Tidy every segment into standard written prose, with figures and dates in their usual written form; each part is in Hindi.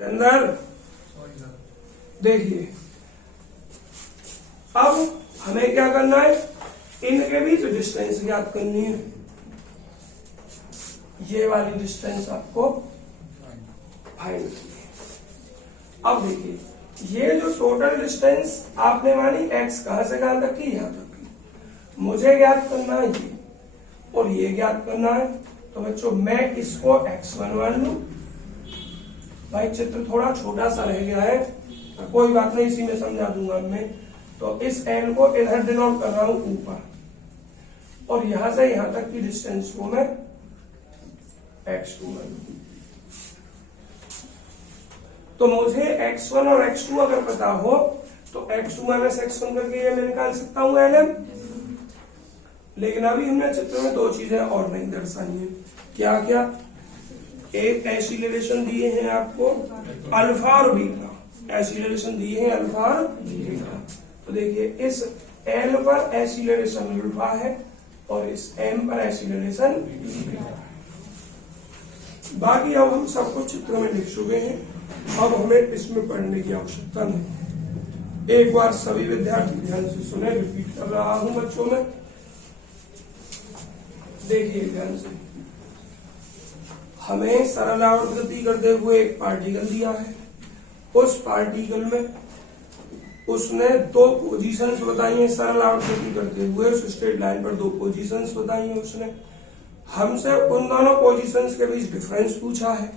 अंदर देखिए, अब हमें क्या करना है, इनके बीच डिस्टेंस ज्ञात करनी है। ये वाली डिस्टेंस आपको फाइंड करनी है। अब देखिए, ये जो टोटल डिस्टेंस आपने मानी x कहां से कहां तक की, यहां तक की, मुझे ज्ञात करना है ये और ये ज्ञात करना है। तो बच्चों मैं इसको x1 मान लू। भाई चित्र थोड़ा छोटा सा रह गया है, तो कोई बात नहीं, इसी में समझा दूंगा मैं। तो इस n को इधर डिनोट कर रहा हूं ऊपर, और यहां से यहां तक की डिस्टेंस को मैं x2 मान लू। तो मुझे x1 और x2 अगर पता हो तो x2 माइनस x1 करके ये मैं निकाल सकता हूं lm। लेकिन अभी हमने चित्र में दो चीजें और नहीं दर्शाई है। क्या क्या? एक एक्सीलरेशन दिए हैं आपको अल्फा और बीटा, एक्सीलरेशन दिए हैं अल्फा और बीटा। तो देखिए इस L पर एक्सीलरेशन अल्फा है और इस M पर एक्सीलरेशन बीटा है। बाकी अब हम सब कुछ चित्र में लिख चुके हैं, अब हमें इसमें पढ़ने की आवश्यकता नहीं। एक बार सभी विद्यार्थी ध्यान से सुने, रिपीट कर रहा हूं बच्चों में, देखिए ध्यान से। हमें सरल आवर्त गति करते हुए एक पार्टिकल दिया है, उस पार्टिकल में उसने दो पोजीशंस बताई हैं। सरल आवर्त गति करते हुए उस स्ट्रेट लाइन पर दो पोजीशंस बताई हैं उसने। हमसे उन दोनों पोजीशंस के बीच डिफरेंस पूछा है।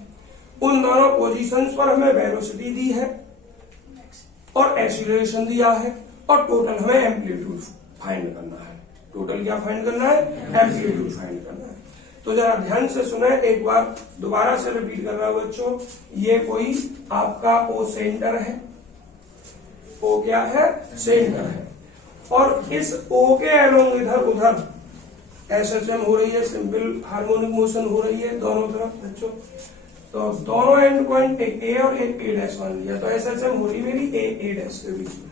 उन दोनों पोजीशंस पर हमें वेलोसिटी दी है और एक्सीलरेशन दिया है, और टोटल हमें एम्पलीट्यूड फाइंड करना है। टोटल क्या फाइंड करना है? एम्पलीट्यूड फाइंड करना है। तो जरा ध्यान से सुने, एक बार दोबारा से रिपीट कर रहा हूं बच्चों। ये कोई आपका ओ सेंटर है, ओ क्या है? सेंटर है, और इस ओ के अलोंग इधर उधर SHM हो रही है, सिंपल हार्मोनिक मोशन हो रही है दोनों तरफ बच्चों। तो दोनों एंड पॉइंट एक ए और एक ए डैश मान लिया, तो SHM हो रही मेरी ए डैश के बीच में।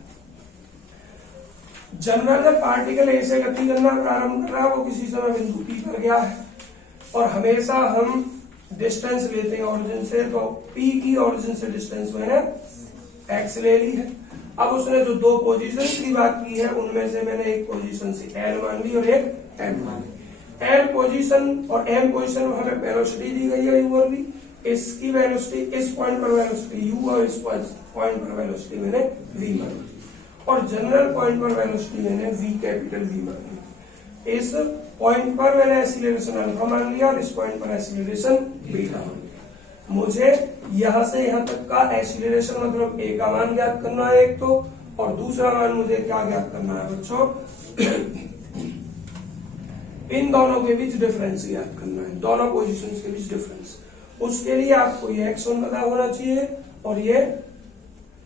जनरल जब पार्टिकल ए से गति करना प्रारंभ कर रहा है, वो किसी समय बिंदु पी पर गया है, और हमेशा हम डिस्टेंस लेते हैं ओरिजिन से, तो पी की ओरिजिन से डिस्टेंस मैंने एक्स ले ली है। अब उसने जो दो पोजीशन की बात की है, उनमें से मैंने एक पोजीशन से एल मान ली और एक एम मान ली। एल पोजीशन और एम पोजीशन में हमें वेलोसिटी दी गई है यू और वी। इसकी वेलोसिटी, इस पॉइंट पर वेलोसिटी यू और इस पॉइंट पर वेलोसिटी मैंने वी मान ली, और जनरल पॉइंट पर वेलोसिटी मैंने वी कैपिटल वी मान ली। इस पॉइंट पर मैंने एक्सीलरेशन अल्फा मान लिया और इस पॉइंट पर एक्सीलरेशन बीटा मान लिया। मुझे यहां से यहां तक का एक्सीलरेशन मतलब ए का मान ज्ञात करना है एक तो, और दूसरा मान मुझे क्या ज्ञात करना है बच्चों? इन दोनों के बीच डिफरेंस ज्ञात करना है, दोनों पोजीशंस के बीच डिफरेंस। उसके लिए आपको ये x1 पता होना चाहिए और ये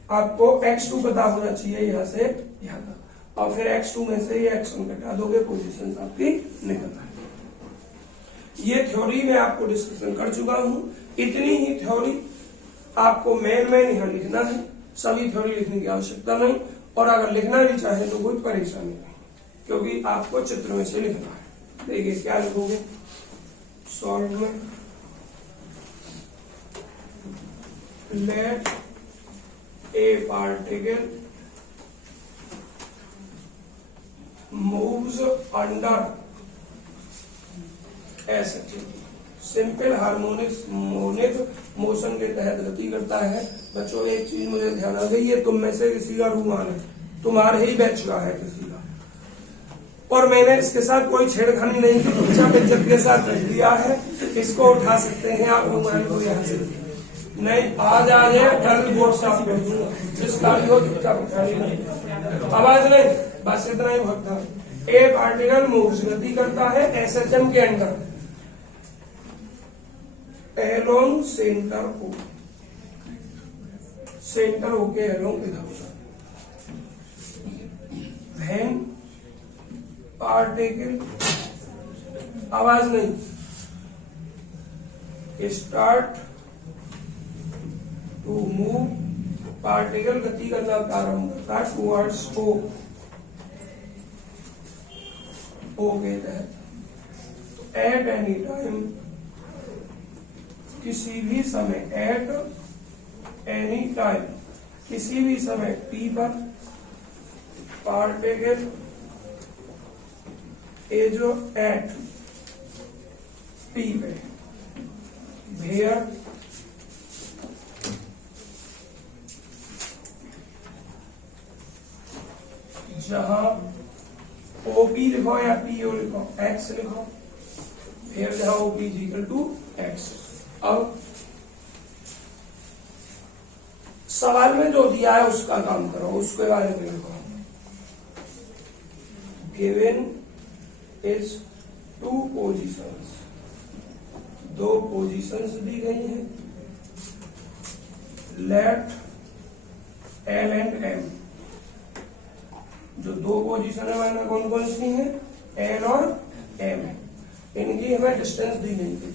आपको x2 पता होना चाहिए यहां से यहां तक, और फिर x2 में से ये x1 घटा दोगे, पोजीशंस आपकी निकल आएगी। ये थ्योरी में आपको डिस्कशन कर चुका हूं। इतनी ही थ्योरी आपको मेन में यहां लिखना है, सभी थ्योरी लिखने की आवश्यकता नहीं, और अगर लिखना भी चाहे तो कोई परेशानी नहीं, क्योंकि आपको चित्र में से लिखना है। देखिए क्या लिखोगे सॉल्व में, let a particle moves under SHM, simple harmonic motion के तहत गति करता है। बच्चों एक चीज मुझे ध्यान आ गई है, तुम में से किसी का रूमान है, तुम्हारे ही बैच का है किसी का, और मैंने इसके साथ कोई छेड़खानी नहीं की, अच्छा बेइज्जत के साथ रख दिया है। इसको उठा सकते हैं आप रूमान को यहाँ से, नहीं आज आ जाए कल बोर्ड साफ कर दूंगा, जिस कार्य हो चुपचाप उठानी नहीं, आवाज नहीं, बस इतना ही बहुत था। ए पार्टिकल मूव्स गति करता है SHM के अंदर along centre O, centre O के एलोंग इधर उधर। व्हेन पार्टिकल, आवाज नहीं, स्टार्ट टू मूव, पार्टिकल गति करना प्रारंभ करता है टुवर्ड्स ओ के तहत। तो एट एनी टाइम, किसी भी समय, एट टाइम, किसी भी समय टी पर, पार्टिकल इज एट पी पे, वेयर जहां ओपी लिखो या पीओ लिखो, एक्स लिखो, फिर जहां OP is equal to X. अब सवाल में जो दिया है उसका काम करो, उसके बारे में लिखो। गिवन इज टू पोजीशंस, दो पोजीशंस दी गई हैं, लेट एल एंड एम, जो दो पोजीशन है मैंने कौन कौन सी हैं, एल और एम है, इनकी हमें डिस्टेंस दी नहीं थी,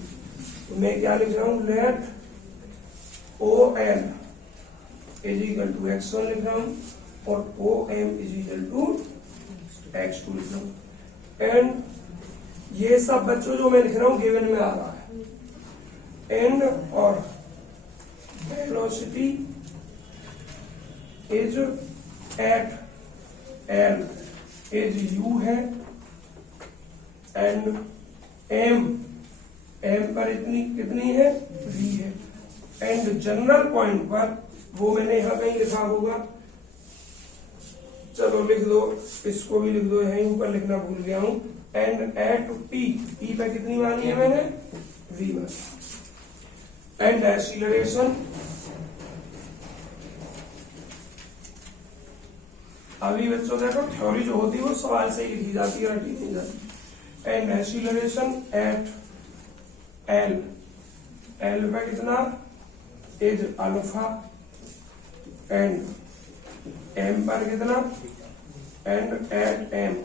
तो मैं क्या लिख रहा हूं, let O L is equal to x1 लिख रहा हूं और O M is equal to x2 लिख रहा हूं। एंड ये सब बच्चों जो मैं लिख रहा हूं गिवन में आ रहा है, एंड और velocity is at L is u है, एंड एम पर इतनी कितनी है, v है, एंड जनरल पॉइंट पर, वो मैंने यहां कहीं लिखा होगा, चलो लिख दो, इसको भी लिख दो, यहीं ऊपर लिखना भूल गया हूं, एंड एट पी, पी पे कितनी मानी है मैंने, v मानी, एंड एक्सीलरेशन, अभी बच्चों देखो थ्योरी जो होती है वो सवाल से ही लिखी जाती है, रटी नहीं जाती। And acceleration at L, L पे कितना इज अल्फा, एंड एम पर कितना, एंड एट एम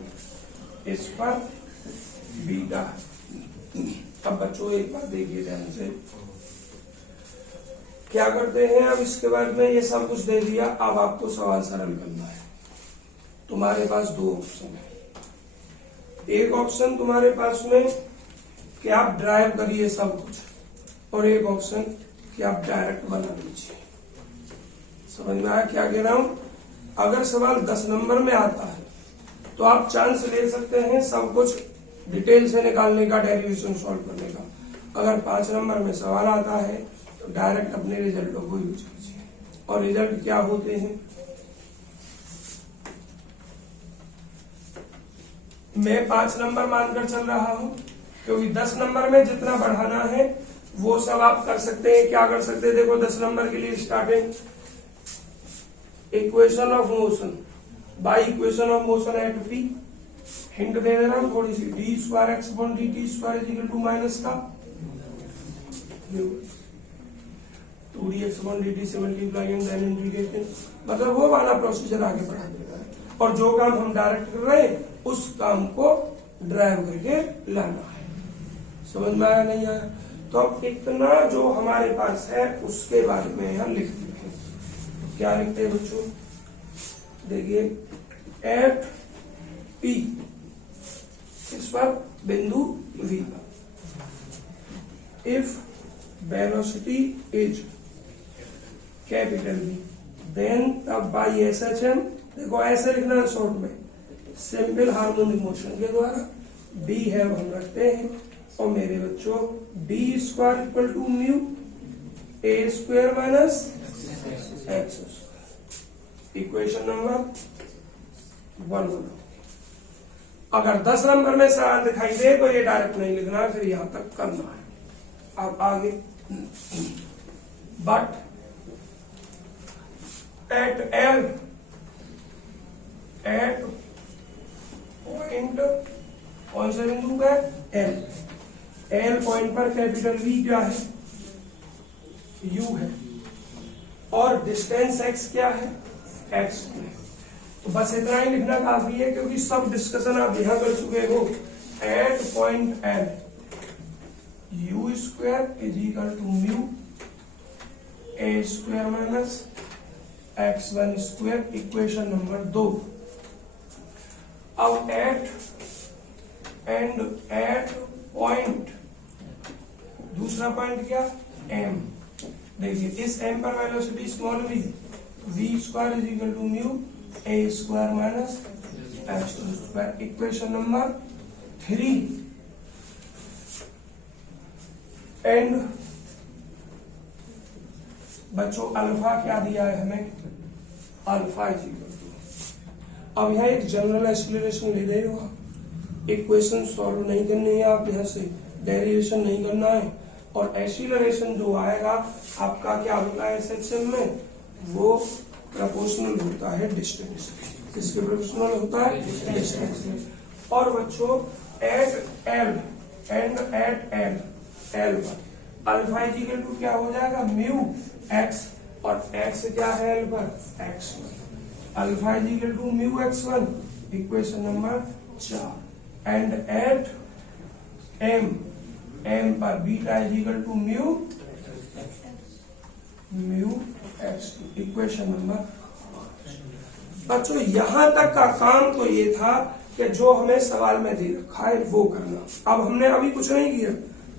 इस पर बीटा। अब बच्चों एक बार देखिए ध्यान से, क्या करते हैं, अब इसके बाद में ये सब कुछ दे दिया, अब आपको सवाल सरल करना है। तुम्हारे पास दो ऑप्शन है, एक ऑप्शन तुम्हारे पास में कि आप ड्राइव करिए सब कुछ, और एक ऑप्शन कि आप डायरेक्ट बना लीजिए। समझ में आया क्या कह रहा हूं? अगर सवाल 10 नंबर में आता है तो आप चांस ले सकते हैं सब कुछ डिटेल से निकालने का, डेरिवेशन सॉल्व करने का। अगर 5 नंबर में सवाल आता है तो डायरेक्ट अपने रिजल्टों को यूज कीजिए। और रिजल्ट क्या होते हैं, मैं 5 नंबर मानकर चल रहा हूं, क्योंकि 10 नंबर में जितना बढ़ाना है वो सब आप कर सकते हैं। क्या कर सकते हैं, देखो 10 नंबर के लिए starting equation of motion by equation of motion at P, hint दे दे रहा हूं थोड़ी सी, D square x upon D T square is equal to minus का 2d x अपॉन dt से मल्टीप्लाई एंड देन इंटीग्रेशन, मतलब वो वाला प्रोसीजर आगे बढ़ा देता है। और जो काम हम डायरेक्ट कर रहे हैं उस काम को ड्राइव करके लाना है। समझ में आया नहीं आया? तो अब इतना जो हमारे पास है उसके बारे में यहां लिख देते हैं। क्या लिखते हैं बच्चों, देखिए एट पी, इस पर बिंदु V पर, if velocity is capital V, then अब बाई एस एच एम, देखो ऐसे लिखना है शॉर्ट में, सिंपल हार्मोनिक मोशन के द्वारा, डी है हम रखते हैं, और मेरे बच्चों D square equal to mu A square minus X square, equation number 1। अगर 10 नंबर में सवाल दिखाई दे तो ये डायरेक्ट नहीं लिखना है, फिर यहां तक करना है। अब आगे, but at L, at point कौन से बिंदु का, एल, एल पॉइंट पर कैपिटल वी क्या है, यू है, और डिस्टेंस एक्स क्या है, एक्स। तो बस इतना ही लिखना काफी है, क्योंकि सब डिस्कशन आप यहां कर चुके हो। At point L, u square is equal to mu A square minus X one square, equation number 2। अब एट पॉइंट, दूसरा पॉइंट क्या, एम, देखिए इस m पर velocity small v square is equal to mu a square minus h square. Equation number 3 and बच्चों अल्फा क्या दिया है हमें, अल्फा इज इक्वल टू, अब यहाँ एक जनरल एक्सप्लेनेशन ले रहे हो, इक्वेशन सॉल्व नहीं करनी है, आप यहाँ से डेरिवेशन नहीं करना है, और एक्सीलरेशन जो आएगा आपका क्या होता है सेक्शन में, वो प्रोपोर्शनल होता है डिस्टेंस, किसके प्रोपोर्शनल होता है डिस्टेंस। और बच्चों at L and at L L पर अल्फा इक्वल टू क्या हो जाएगा म्यू एक्स, और एक्स क्या है एल पर X, alpha equal to mu X one, equation number 4 and at M M पर beta equal to mu X two, equation number 5। बच्चों यहां तक का काम तो ये था कि जो हमें सवाल में दे रखा है वो करना। अब हमने अभी कुछ नहीं किया,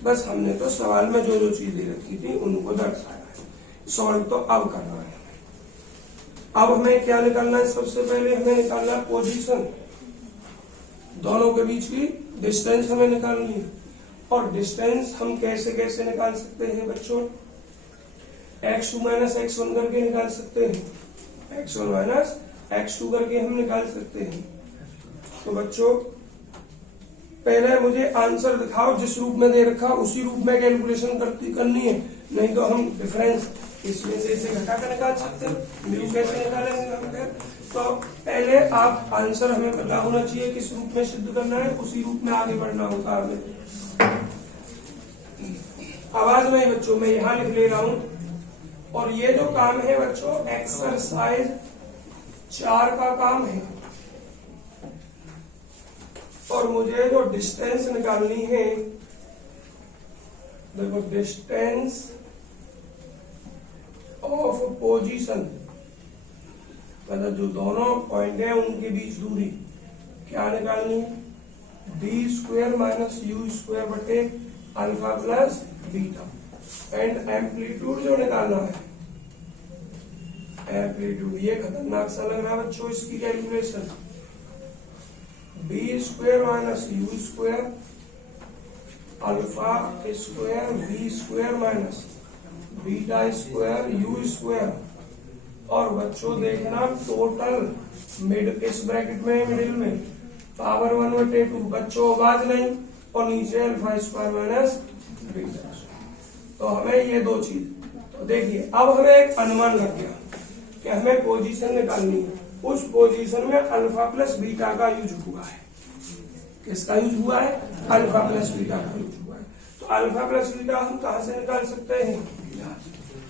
बस हमने तो सवाल में जो जो चीज दे रखी थी उनको दर्शाया है, सॉल्व तो अब करना है। अब हमें क्या निकालना है, सबसे पहले हमें निकालना है पोजीशन, दोनों के बीच की डिस्टेंस हमें निकालनी है। और डिस्टेंस हम कैसे कैसे निकाल सकते हैं बच्चों, x2 माइनस x1 करके निकाल सकते हैं, x1 माइनस x2 करके हम निकाल सकते हैं। तो बच्चों पहले मुझे आंसर दिखाओ, जिस रूप में दे रखा उसी रूप में कैलकुलेशन करनी है, नहीं तो हम डिफरेंस इसमें से इसे घटा कर निकाल सकते हैं। म्यू कैसे निकालेंगे हम फिर, तो पहले आप आंसर हमें पता होना चाहिए किस रूप में सिद्ध करना है, उसी रूप में आगे बढ़ना होता है हमें। आवाज में बच्चों मैं यहाँ लिख ले रहा हूं, और ये जो काम है बच्चों एक्सरसाइज 4 का काम है, और मुझे जो डिस्टेंस निकालनी है, देखो डिस्टेंस ऑफ पोजीशन, मतलब जो दोनों पॉइंट है उनके बीच दूरी क्या निकालनी है, D square minus you square बटे alpha plus beta. And amplitude जो निकालना है, एम्पलीट्यूड ये खतरनाक सा लग रहा है बच्चों, इसकी calculation B square minus you square alpha square B square minus beta square you square. और बच्चों देखना टोटल मिड इस ब्रैकेट में मिडिल में पावर 1/2, बच्चों आवाज नहीं, और नीचे अल्फा स्क्वायर माइनस बीटा। तो हमें ये दो चीज, तो देखिए अब हमें एक अनुमान लग गया कि हमें पोजीशन निकालनी है, उस पोजीशन में अल्फा प्लस बीटा का यूज हुआ है। किसका यूज हुआ है, अल्फा प्लस बीटा का यूज हुआ है। तो अल्फा प्लस बीटा हम कहां से निकाल सकते हैं,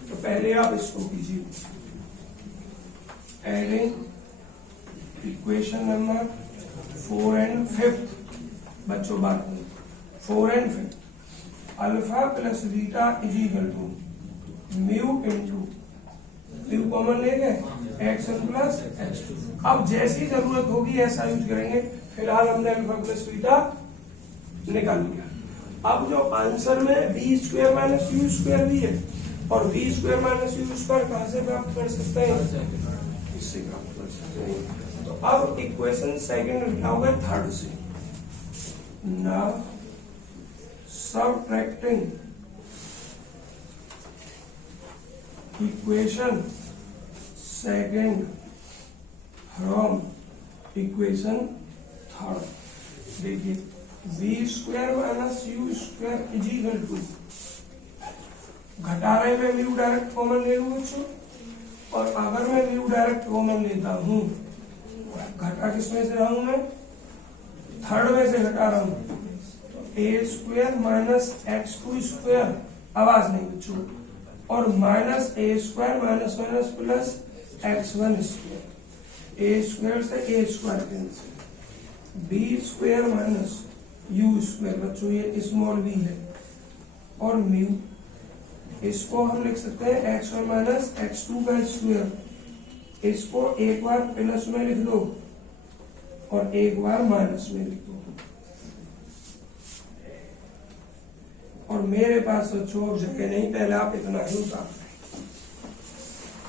तो पहले आप इसको कीजिए, इक्वेशन नंबर 4 एंड 5 बच्चों बात नहीं, 4 and 5 alpha plus beta is equal to mu into mu common ले गए x1 प्लस x2। अब जैसी जरूरत होगी ऐसा यूज करेंगे, फिलहाल हमने अल्फा प्लस बीटा निकाल लिया। अब जो आंसर में B square minus you square भी है, और B square minus you square कहां से प्राप्त कर सकते हैं, इससे प्राप्त कर सकते हैं। तो अब इक्वेशन सेकंड लिखा होगा थर्ड से, now subtracting equation second from equation third। देखिए v square minus you square is equal to, घटा रहे में म्यू डायरेक्ट कॉमन ले लूं बच्चों, और अगर मैं म्यू डायरेक्ट कॉमन लेता हूं, घटा किसमें से रहा हूं मैं, थर्ड में से घटा रहा हूं, ए स्क्वायर माइनस x2 स्क्वायर, आवाज नहीं बच्चों, और minus A square minus minus plus x1 square, A square से A square cancel, B square minus you square बच्चों ये स्मॉल बी है, और म्यू, इसको हम लिख सकते हैं x1 माइनस x2 का स्क्वायर, इसको एक बार प्लस में लिख दो और एक बार माइनस में लिख दो, और मेरे पास बच्चों जगह नहीं, पहले आप इतना ही उतार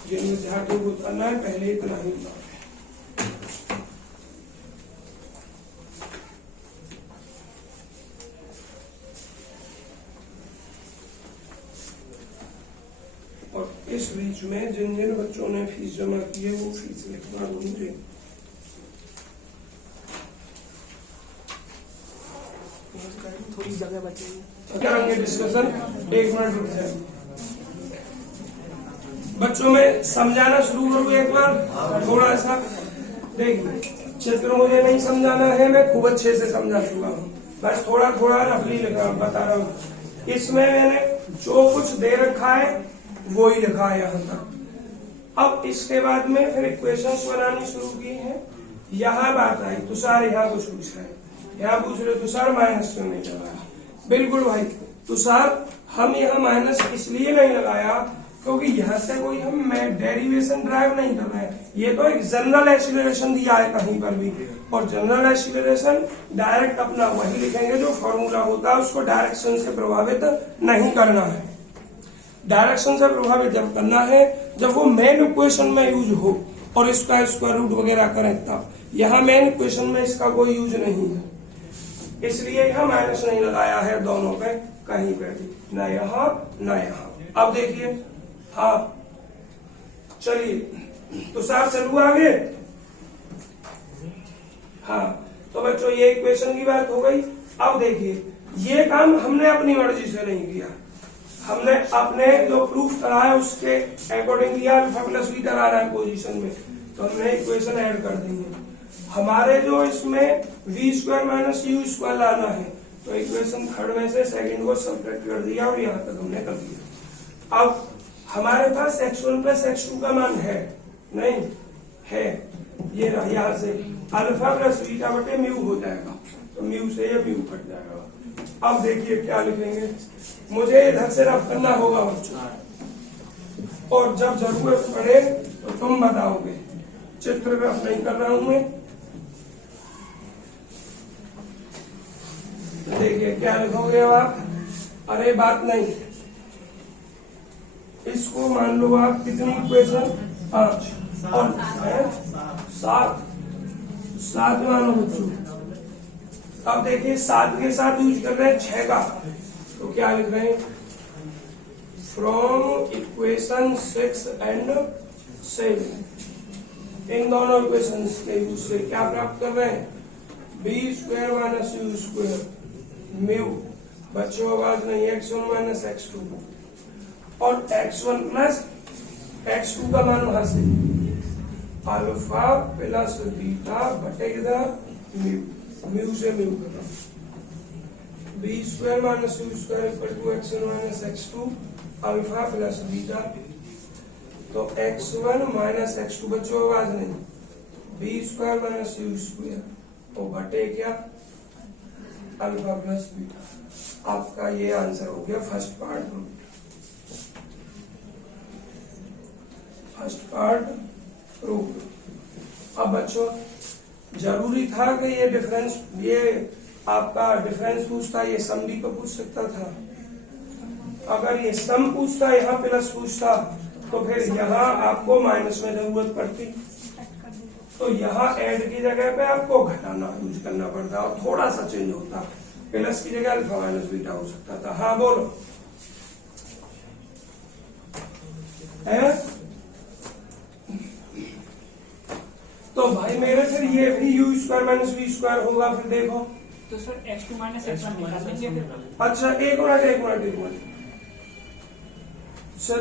जिन विद्यार्थियों को करना है पहले इतना ही बताओ। और इस बीच में जिन जिन बच्चों ने फीस जमा की है वो फीस लिखवा दो मुझे। थोड़ी जगह बचेगी। करेंगे डिस्कशन, 1 मिनट रुक जाए। बच्चों में समझाना शुरू करूँ एक बार थोड़ा सा। देखिए चित्र मुझे नहीं समझाना है, मैं खूब अच्छे से समझा चुका हूँ, बस थोड़ा थोड़ा रफली बता रहा हूँ। इसमें मैंने जो कुछ दे रखा है वो ही लिखा है यहाँ तक। अब इसके बाद में फिर इक्वेशंस बनानी शुरू की है। यहाँ बात आई तुषार यहाँ कुछ पूछ रहे हैं, यहाँ पूछ रहे तुषार माइनस क्यों नहीं लगाया। बिल्कुल भाई तुषार, हम यहाँ माइनस इसलिए नहीं लगाया क्योंकि यहाँ से कोई हम डेरिवेशन ड्राइव नहीं कर रहे हैं। ये तो एक जनरल एक्सीलरेशन दिया है कहीं पर भी, और जनरल एक्सीलरेशन डायरेक्ट अपना वही लिखेंगे जो फॉर्मूला होता है, उसको डायरेक्शन से प्रभावित नहीं करना है। डायरेक्शन से प्रभावित जब करना है जब वो मेन इक्वेशन में यूज हो और इसका स्क्वायर रूट वगैरह करें तब। यहाँ मेन इक्वेशन में इसका कोई यूज नहीं है, इसलिए यहाँ माइनस नहीं लगाया है दोनों पे कहीं पे भी, न यहाँ न यहाँ। अब देखिए, हाँ चलिए तुषार चलू आगे। हाँ तो बच्चों ये इक्वेशन की बात हो गई। अब देखिए ये काम हमने अपनी मर्जी से नहीं किया, हमने अपने जो प्रूफ कराया उसके अकॉर्डिंग किया। अल्फा प्लस बीटा आ रहा है पोजीशन में, तो हमने इक्वेशन ऐड कर दी है। हमारे जो इसमें V square minus you square लाना है, तो इक्वेशन थर्ड में से सेकंड को सब्ट्रैक्ट कर दिया और यहाँ तक हमने कर दिया। अब हमारे पास x1 प्लस x2 का मान है नहीं है, ये यहाँ से अल्फा प्लस बीटा बटे म्यू हो जाएगा, तो म्यू से ये म्यू कट जाएगा। अब देखिए क्या लिखेंगे, मुझे इधर से रफ करना होगा बच्चों, और जब जरूरत पड़े तो तुम बताओगे। चित्र रफ नहीं कर रहा हूं मैं। देखिए क्या लिखोगे अब आप, अरे बात नहीं, इसको मान लो आप कितनी इक्वेशन 5 और 7 मानो बच्चों। अब देखिए 7 के साथ यूज कर रहे हैं 6 का, तो क्या लिख रहे हैं, फ्रॉम इक्वेशन 6 एंड 7 इन दोनों इक्वेशन के यूज से क्या प्राप्त कर रहे हैं, B square minus you square mu. बच्चों आवाज नहीं, x1 माइनस x2 और x1 प्लस x2 का मान वहां से अल्फा प्लस बीटा बटे म्यू, म्यू से म्यू करना, B square minus you square equal to x1 minus x2 alpha plus beta. तो x1 माइनस x2 बच्चों आवाज नहीं, B square minus you square तो बटे क्या अल्फा प्लस बीटा। आपका ये आंसर हो गया first part. First part proof. अब बच्चों जरूरी था कि ये डिफरेंस, ये आपका डिफरेंस पूछता, ये सम भी तो पूछ सकता था। अगर ये सम पूछता, यहाँ प्लस पूछता, तो फिर यहाँ आपको माइनस में जरूरत पड़ती, तो यहाँ ऐड की जगह पे आपको घटाना यूज करना पड़ता और थोड़ा सा चेंज होता, प्लस की जगह अल्फा माइनस बीटा हो सकता था। हाँ बोलो है? तो भाई मेरे फिर ये भी u square minus we square होगा। फिर देखो तो सर x2 माइनस x1 निकाल देंगे। अच्छा एक मिनट सर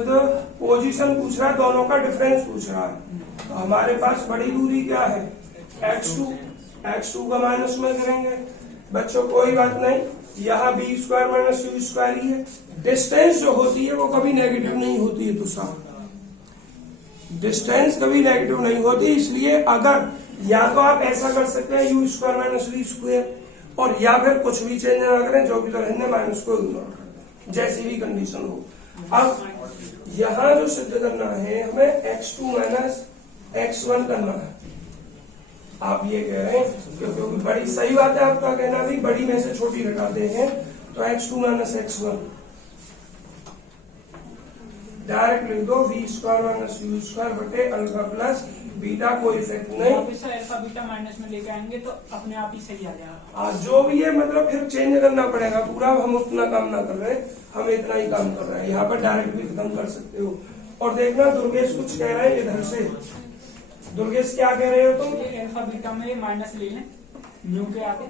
पोजीशन पूछ रहा है, दोनों का डिफरेंस पूछ रहा है, तो हमारे पास बड़ी दूरी क्या है x2 का माइनस में करेंगे बच्चों, कोई बात नहीं। यहाँ B square minus you square ही है। डिस्टेंस जो होती है वो कभी नेगेटिव नहीं होती है, तो साहब डिस्टेंस कभी नेगेटिव नहीं होती। इसलिए अगर या तो आप ऐसा कर सकते हैं you square minus we square, और या फिर कुछ भी चेंज ना करें, जो भी तरह माइनस को इग्नोर कर दें, जैसी भी कंडीशन हो। अब यहाँ जो सिद्ध करना है हमें x2 माइनस x1 करना है। आप ये कह रहे हैं क्योंकि बड़ी सही बात है आपका कहना भी, बड़ी में से छोटी घटाते हैं, तो x2 माइनस x1 डायरेक्ट लिख दो v square minus you square बटे अल्फा प्लस बीटा, कोई इफेक्ट नहीं। वापस से अल्फा बीटा माइनस में लेके आएंगे तो अपने आप ही सही आ जाएगा। जो भी है मतलब फिर चेंज करना पड़ेगा पूरा, हम उतना काम ना कर रहे हैं, हम इतना ही काम कर रहे हैं। यहाँ पर डायरेक्ट भी खत्म कर सकते हो। और देखना दुर्गेश कुछ कह रहे हैं इधर से। दुर्गेश क्या कह रहे हो तुम? ये अल्फा बीटा में माइनस ले लें म्यू के आगे।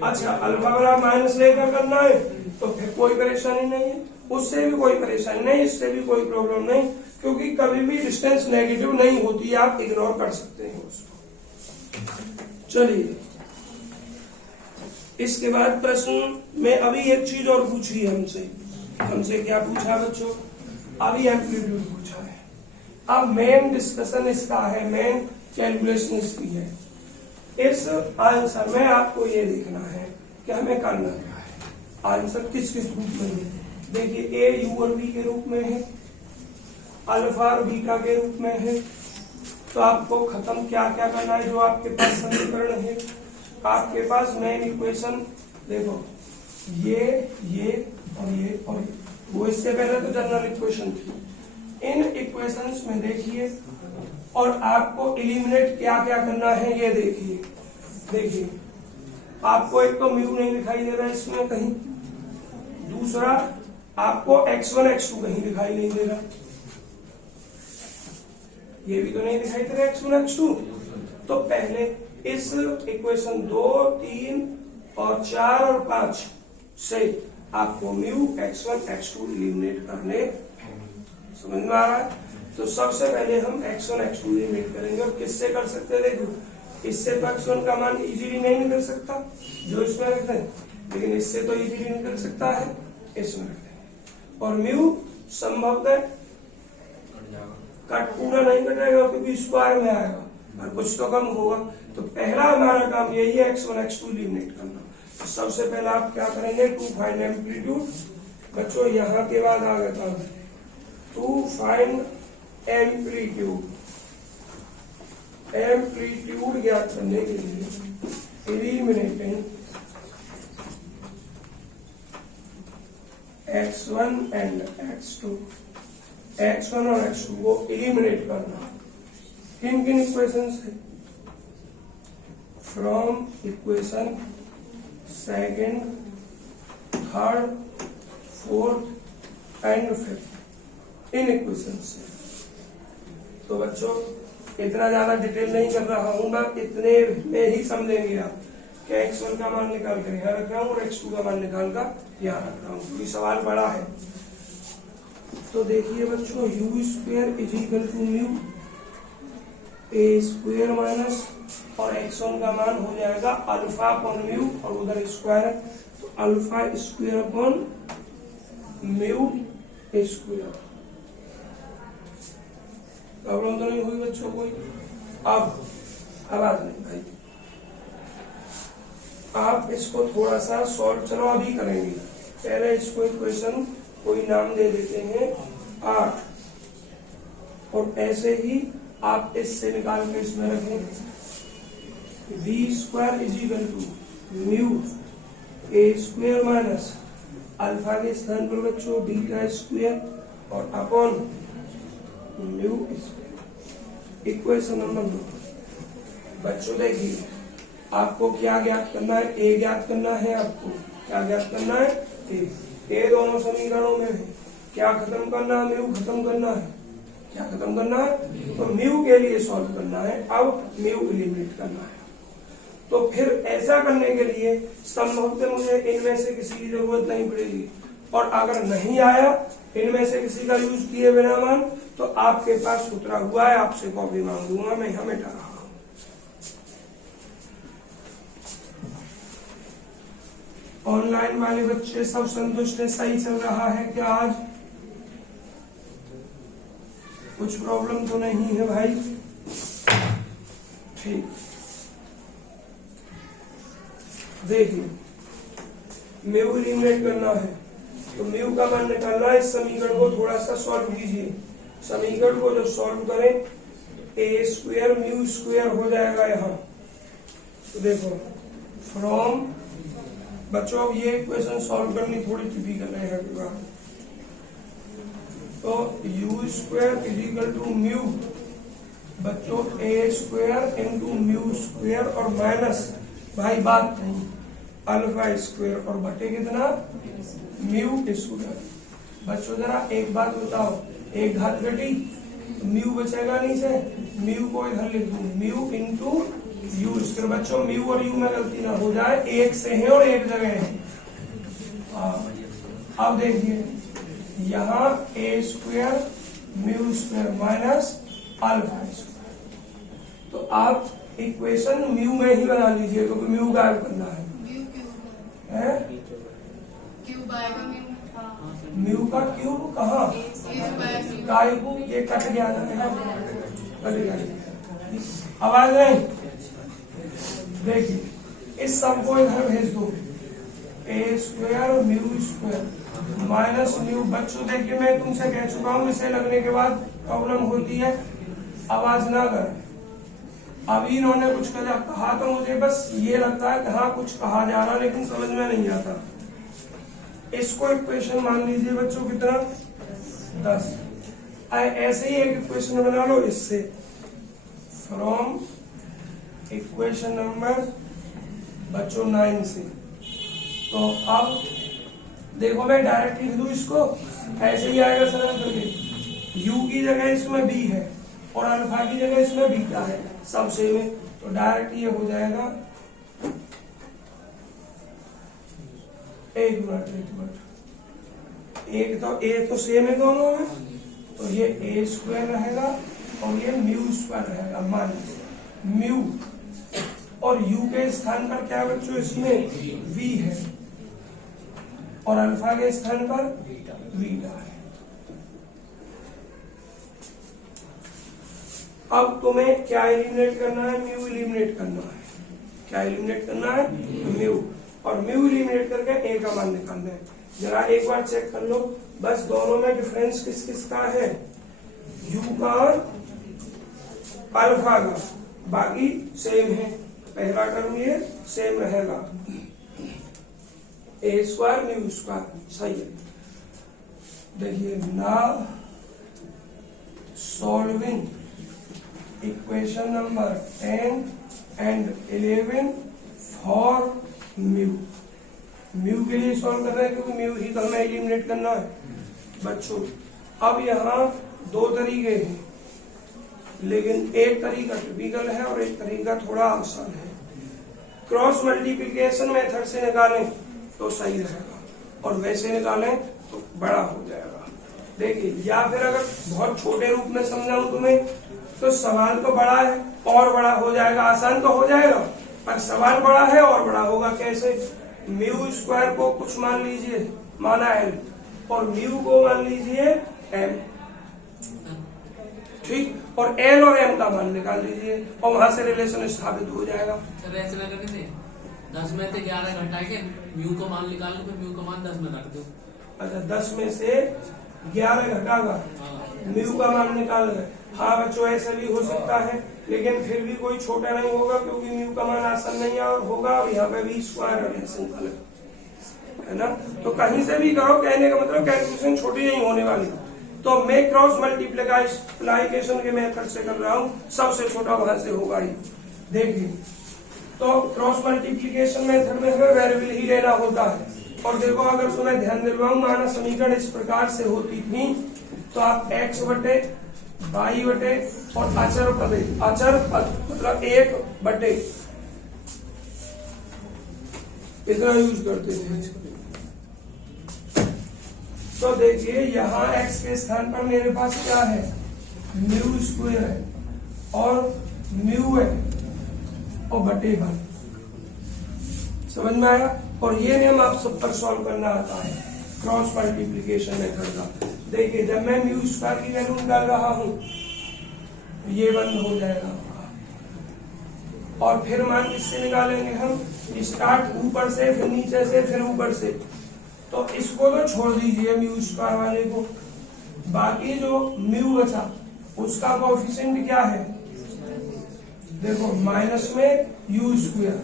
अच्छा, अल्फा बराबर माइनस लेकर करना है तो फिर कोई परेशानी नहीं है, उससे भी कोई परेशानी नहीं, इससे भी कोई प्रॉब्लम नहीं, क्योंकि कभी भी डिस्टेंस नेगेटिव नहीं होती है, आप इग्नोर कर सकते हैं उसको। चलिए, इसके बाद प्रश्न में अभी एक चीज और पूछी हमसे क्या पूछा बच्चों? अभी एम्पलीट्यूड पूछा है। अब मेन डिस्कशन इसका है, मेन कैलकुलेशन इसकी है। इस आंसर में आपको ये देखना है कि हमें करना क्या है। आंसर किस किस रूप में है? देखिए, ए यू और बी के रूप में है, अल्फा और बीटा के रूप में है। तो आपको खत्म क्या क्या करना है? जो आपके पास समीकरण है, आपके पास मेन इक्वेशन देखो, ये और ये और ये, वो इससे पहले तो जनरल इक्वेशन थी। इन इक्वेशंस में देखिए, और आपको एलिमिनेट क्या क्या करना है ये देखिए। आपको एक तो म्यू नहीं दिखाई दे रहा है इसमें कहीं, दूसरा आपको x1 x2 कहीं दिखाई नहीं दे रहा, ये भी तो नहीं दिखाई दे रहा x1 x2। तो पहले इस इक्वेशन 2, 3 और 4 और 5 से आपको म्यू x1 x2 एलिमिनेट करने हैं। समझ में आ रहा है? तो सबसे पहले हम x1 x2 एलिमिनेट करेंगे। और किससे कर सकते हैं? देखो, इससे तो x1 का मान इजीली नहीं निकल सकता जो इसमें रखते हैं, लेकिन इससे तो इजीली निकल सकता है, इसमें रखते हैं। और म्यू संभवतः कट पूरा नहीं कटेगा क्योंकि स्क्वायर में आएगा और कुछ तो कम होगा। तो पहला हमारा काम यही है x1 x2 एलिमिनेट करना। तो सबसे पहले आप क्या करेंगे? To find amplitude. बच्चों यहाँ के बाद आ गया था टू फाइंड एम्पलीट्यूड। एम्पलीट्यूड ज्ञात करने के लिए eliminating x1 and x2, x1 और x2 को एलिमिनेट करना। किन किन इक्वेशन से? From equation second, third, fourth and fifth, in equation से। तो बच्चों, इतना ज्यादा डिटेल नहीं कर रहा हूं मैं, इतने में ही समझेंगे आप कि x1 का मान निकाल कर यहाँ रख रहा हूँ और x2 का मान निकाल कर यहाँ रख रहा हूँ, क्योंकि सवाल बड़ा है। तो देखिए बच्चों, u square is equal to mu a square minus, और x1 का मान हो जाएगा अल्फा अपॉन म्यू, और उधर स्क्वायर है तो alpha square upon mu square. Problem तो नहीं हुई बच्चों कोई? अब आवाज नहीं भाई, आप इसको थोड़ा सा सॉल्व, चलो अभी करेंगे। पहले इसको इक्वेशन कोई नाम दे देते हैं 8, और ऐसे ही आप इससे निकाल के इसमें रखेंगे v square is equal to mu a square minus alpha के स्थान पर बच्चों बीटा स्क्वेयर और upon mu square. Equation number 2। बच्चों देखिए, आपको क्या ज्ञात करना है? ए ज्ञात करना है। आपको क्या ज्ञात करना है? ए दोनों समीकरणों में है। क्या खत्म करना है? म्यू खत्म करना है। क्या खत्म करना है? तो म्यू के लिए सॉल्व करना है। अब म्यू एलिमिनेट करना है। तो फिर ऐसा करने के लिए संभवतः मुझे इनमें से किसी की जरूरत नहीं पड़ेगी, और अगर नहीं आया इनमें से किसी का यूज किए बिना मान, तो आपके पास उतरा हुआ है, आपसे कॉपी मांग दूंगा, मैं यहाँ मिटा रहा हूं। ऑनलाइन वाले बच्चे सब संतुष्ट है? सही चल रहा है क्या आज? कुछ प्रॉब्लम तो नहीं है भाई? ठीक, देखिए, म्यू एलिमिनेट करना है तो म्यू का मान निकालना है। इस समीकरण को थोड़ा सा सॉल्व कीजिए। समीकरण को जो सॉल्व करें, ए स्क्वेयर म्यू स्क्वेयर हो जाएगा यहाँ। तो देखो, फ्रॉम बच्चों, अब ये इक्वेशन सॉल्व करनी थोड़ी टिपिकल है। तो you square is equal to mu बच्चों a square into mu square और माइनस भाई बात नहीं अल्फा स्क्वायर और बटे कितना म्यू स्क्वायर। बच्चों जरा एक बात बताओ, एक घात घटी म्यू बचेगा नहीं से, म्यू को इधर लिख दूं म्यू इंटू यू स्क्वायर। बच्चों म्यू और यू में गलती ना हो जाए, एक से है और एक जगह है। अब देखिए यहाँ A square mu square minus alpha square. तो आप इक्वेशन म्यू में ही बना लीजिए क्योंकि म्यू गायब करना है। क्यूब आएगा म्यू का क्यूब कहाँ क्यूब ये कट गया था, कट गया। आवाज नहीं, देखिए इस सब को इधर भेज दो A square mu square minus mu. बच्चों देखिए मैं तुमसे कह चुका हूँ इसे लगने के बाद प्रॉब्लम होती है, आवाज ना करें। अभी इन्होंने कुछ कहा तो मुझे बस ये लगता है कि हाँ कुछ कहा जा रहा लेकिन समझ में नहीं आता। इसको इक्वेशन मान लीजिए बच्चों कितना 10। ऐसे ही एक इक्वेशन बना लो इससे फ्रॉम इक्वेशन नंबर बच्चों 9 से। तो अब देखो मैं डायरेक्ट लिख दूं इसको, ऐसे ही आएगा सरल करके। यू की जगह इसमें बी है और अल्फा की जगह इसमें बीटा है, सब सेम है। तो डायरेक्ट ये हो जाएगा एक मिनट एक तो ए तो सेम है दोनों में, तो ये ए स्क्वायर रहेगा और ये म्यू स्क्वायर रहेगा माइनस म्यू और यू के स्थान पर क्या बच्चों इसमें वी है और अल्फा के स्थान पर बीटा है। अब तुम्हें क्या एलिमिनेट करना है, म्यू एलिमिनेट करना है। क्या एलिमिनेट करना है, म्यू, और म्यू एलिमिनेट करके ए का मान निकालना है। जरा एक बार चेक कर लो बस दोनों में डिफरेंस किस किस का है, यू का अल्फा का, बाकी सेम है। पहला टर्म ये सेम रहेगा ए स्क्वायर म्यू स्क्वायर, सही है। देखिए now solving equation number 10 and 11 for mu. Mu के लिए सॉल्व कर रहे हैं क्योंकि म्यू ही तो हमें एलिमिनेट करना है बच्चों। अब यहाँ दो तरीके हैं लेकिन एक तरीका टिपिकल है और एक तरीका थोड़ा आसान है। क्रॉस मल्टीप्लिकेशन मेथड से निकालें तो सही रहेगा और वैसे निकालें तो बड़ा हो जाएगा। देखिए या फिर अगर बहुत छोटे रूप में समझाऊं तुम्हें तो सवाल तो बड़ा है और बड़ा हो जाएगा, आसान तो हो जाएगा पर सवाल बड़ा है और बड़ा होगा। कैसे, म्यू स्क्वायर को कुछ मान लीजिए माना एल और म्यू को मान लीजिए एम, ठीक, और एल और एम का मान निकाल लीजिए और वहां से रिलेशन स्थापित हो जाएगा। 10 में से 11 घटा के म्यू को मान निकाल लो, फिर म्यू को मान 10 में रख दो। अच्छा 10 में से 11 घटागा, म्यू का मान निकाल गए। हाँ बच्चों ऐसा भी हो सकता है लेकिन फिर भी कोई छोटा नहीं होगा क्योंकि म्यू का मान आसान नहीं होगा और यहाँ पे भी स्क्वायर है ना। तो कहीं से भी करो, कहने का मतलब कैलकुलेशन छोटी नहीं होने वाली। तो मैं क्रॉस मल्टीप्लिकेशन के मेथड से कर रहा हूँ, सबसे छोटा वहां से होगा ही। देखिए तो क्रॉस मल्टीप्लिकेशन मेथड में हमें वेरिएबल ही लेना होता है। और देखो अगर तुम्हें ध्यान दिलवाऊं, माना समीकरण इस प्रकार से होती थी तो आप x बटे y बटे और अचर पद मतलब 1 बटे इतना यूज करते थे। तो देखिए यहाँ x के स्थान पर मेरे पास क्या है, म्यू स्क्वायर है और म्यू है और बटे 1, समझ में आया। और ये नियम आप सब पर सॉल्व करना आता है क्रॉस मल्टीप्लिकेशन मेथड का। देखिए जब मैं म्यू स्क्वायर की वैल्यू निकाल रहा हूं ये बंद हो जाएगा और फिर मान किससे निकालेंगे हम, स्टार्ट ऊपर से फिर नीचे से फिर ऊपर से। तो इसको तो छोड़ दीजिए म्यू स्क्वायर वाले को, बाकी जो म्यू बचा उसका कोएफिशिएंट क्या है, देखो माइनस में यू स्क्वायर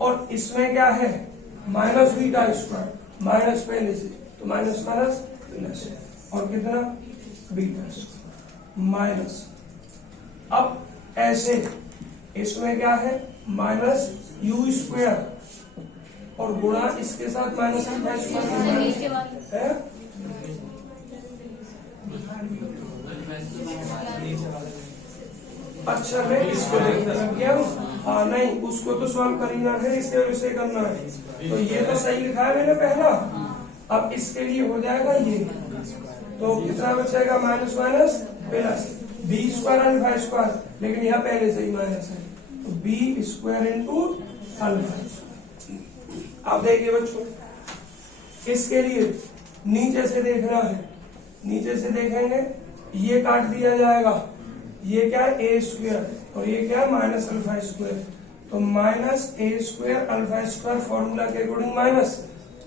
और इसमें क्या है माइनस बीटा स्क्वायर, माइनस पहले से तो माइनस माइनस प्लस और कितना बीटा माइनस। अब ऐसे इसमें क्या है माइनस यू स्क्वायर और गुणा इसके साथ माइनस अल्फा स्क्वायर है। अच्छा मैं इसको देखने लग गया हूँ। हाँ नहीं उसको तो सॉल्व कर ही ना है, इसे और इसे करना है। तो ये तो सही लिखा है मैंने पहला। अब इसके लिए हो जाएगा ये, तो कितना बचेगा minus minus plus b square alpha square, लेकिन यहाँ पहले से ही माइनस है तो बी स्क्वायर इंटू अल्फा। अब देखिए बच्चों इसके लिए नीचे से देखना है, नीचे से देखेंगे ये काट दिया जाएगा, ये क्या है ए स्क्वायर और ये क्या है माइनस अल्फा स्क्वायर, तो minus A square alpha square formula के अकॉर्डिंग माइनस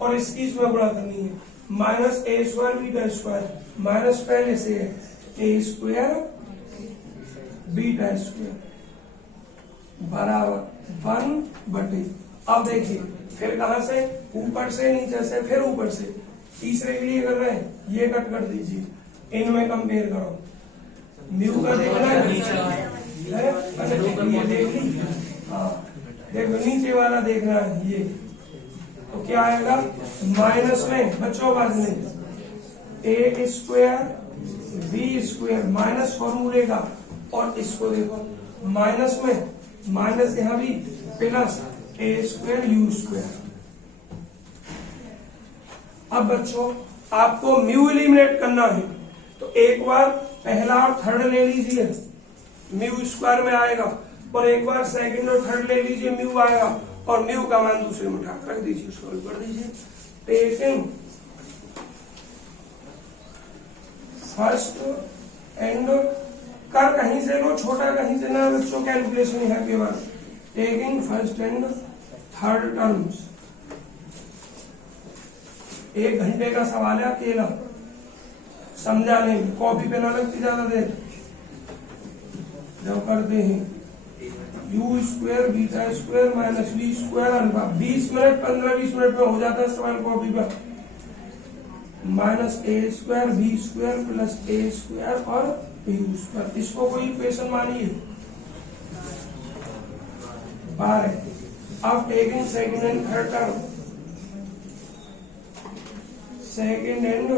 और इसकी इसमें गुणा करनी है minus A square beta square, minus पहले से है ए स्क्वायर बीटा स्क्वायर बराबर 1/। अब देखिए फिर कहां से, ऊपर से नीचे से फिर ऊपर से, तीसरे के लिए कर रहे हैं, ये कट कर दीजिए, इनमें कंपेयर करो, म्यू का देखना है। अच्छा ये देख ली, हाँ देखो नीचे वाला देखना है ये, तो क्या आएगा माइनस में बच्चों बाद में ए स्क्वायर बी स्क्वायर माइनस फॉर्मूले का, और इसको देखो माइनस में माइनस यहाँ भी plus A square you square. अब बच्चों आपको म्यू एलिमिनेट करना है, तो एक बार पहला और थर्ड ले लीजिए, म्यू स्क्वायर में आएगा, और एक बार सेकंड और थर्ड ले लीजिए, म्यू आएगा, और म्यू का मान दूसरे में उठा रख दीजिए, सॉल्व कर दीजिए। टेकिंग फर्स्ट एंड कर कहीं से लो, छोटा कहीं से ना बच्चों, कैलकुलेशन है केवल। Taking first and third terms, 1 घंटे का सवाल है अकेला, समझाने में कॉपी पे ना लगती ज्यादा देर। जब करते हैं you square beta square minus B square alpha, 20 minute 15-20 minute में हो जाता है सवाल कॉपी पर, minus A square B square plus A square और यू स्क्वायर, इसको कोई इक्वेशन मानिए 12। अब taking second and third term, second and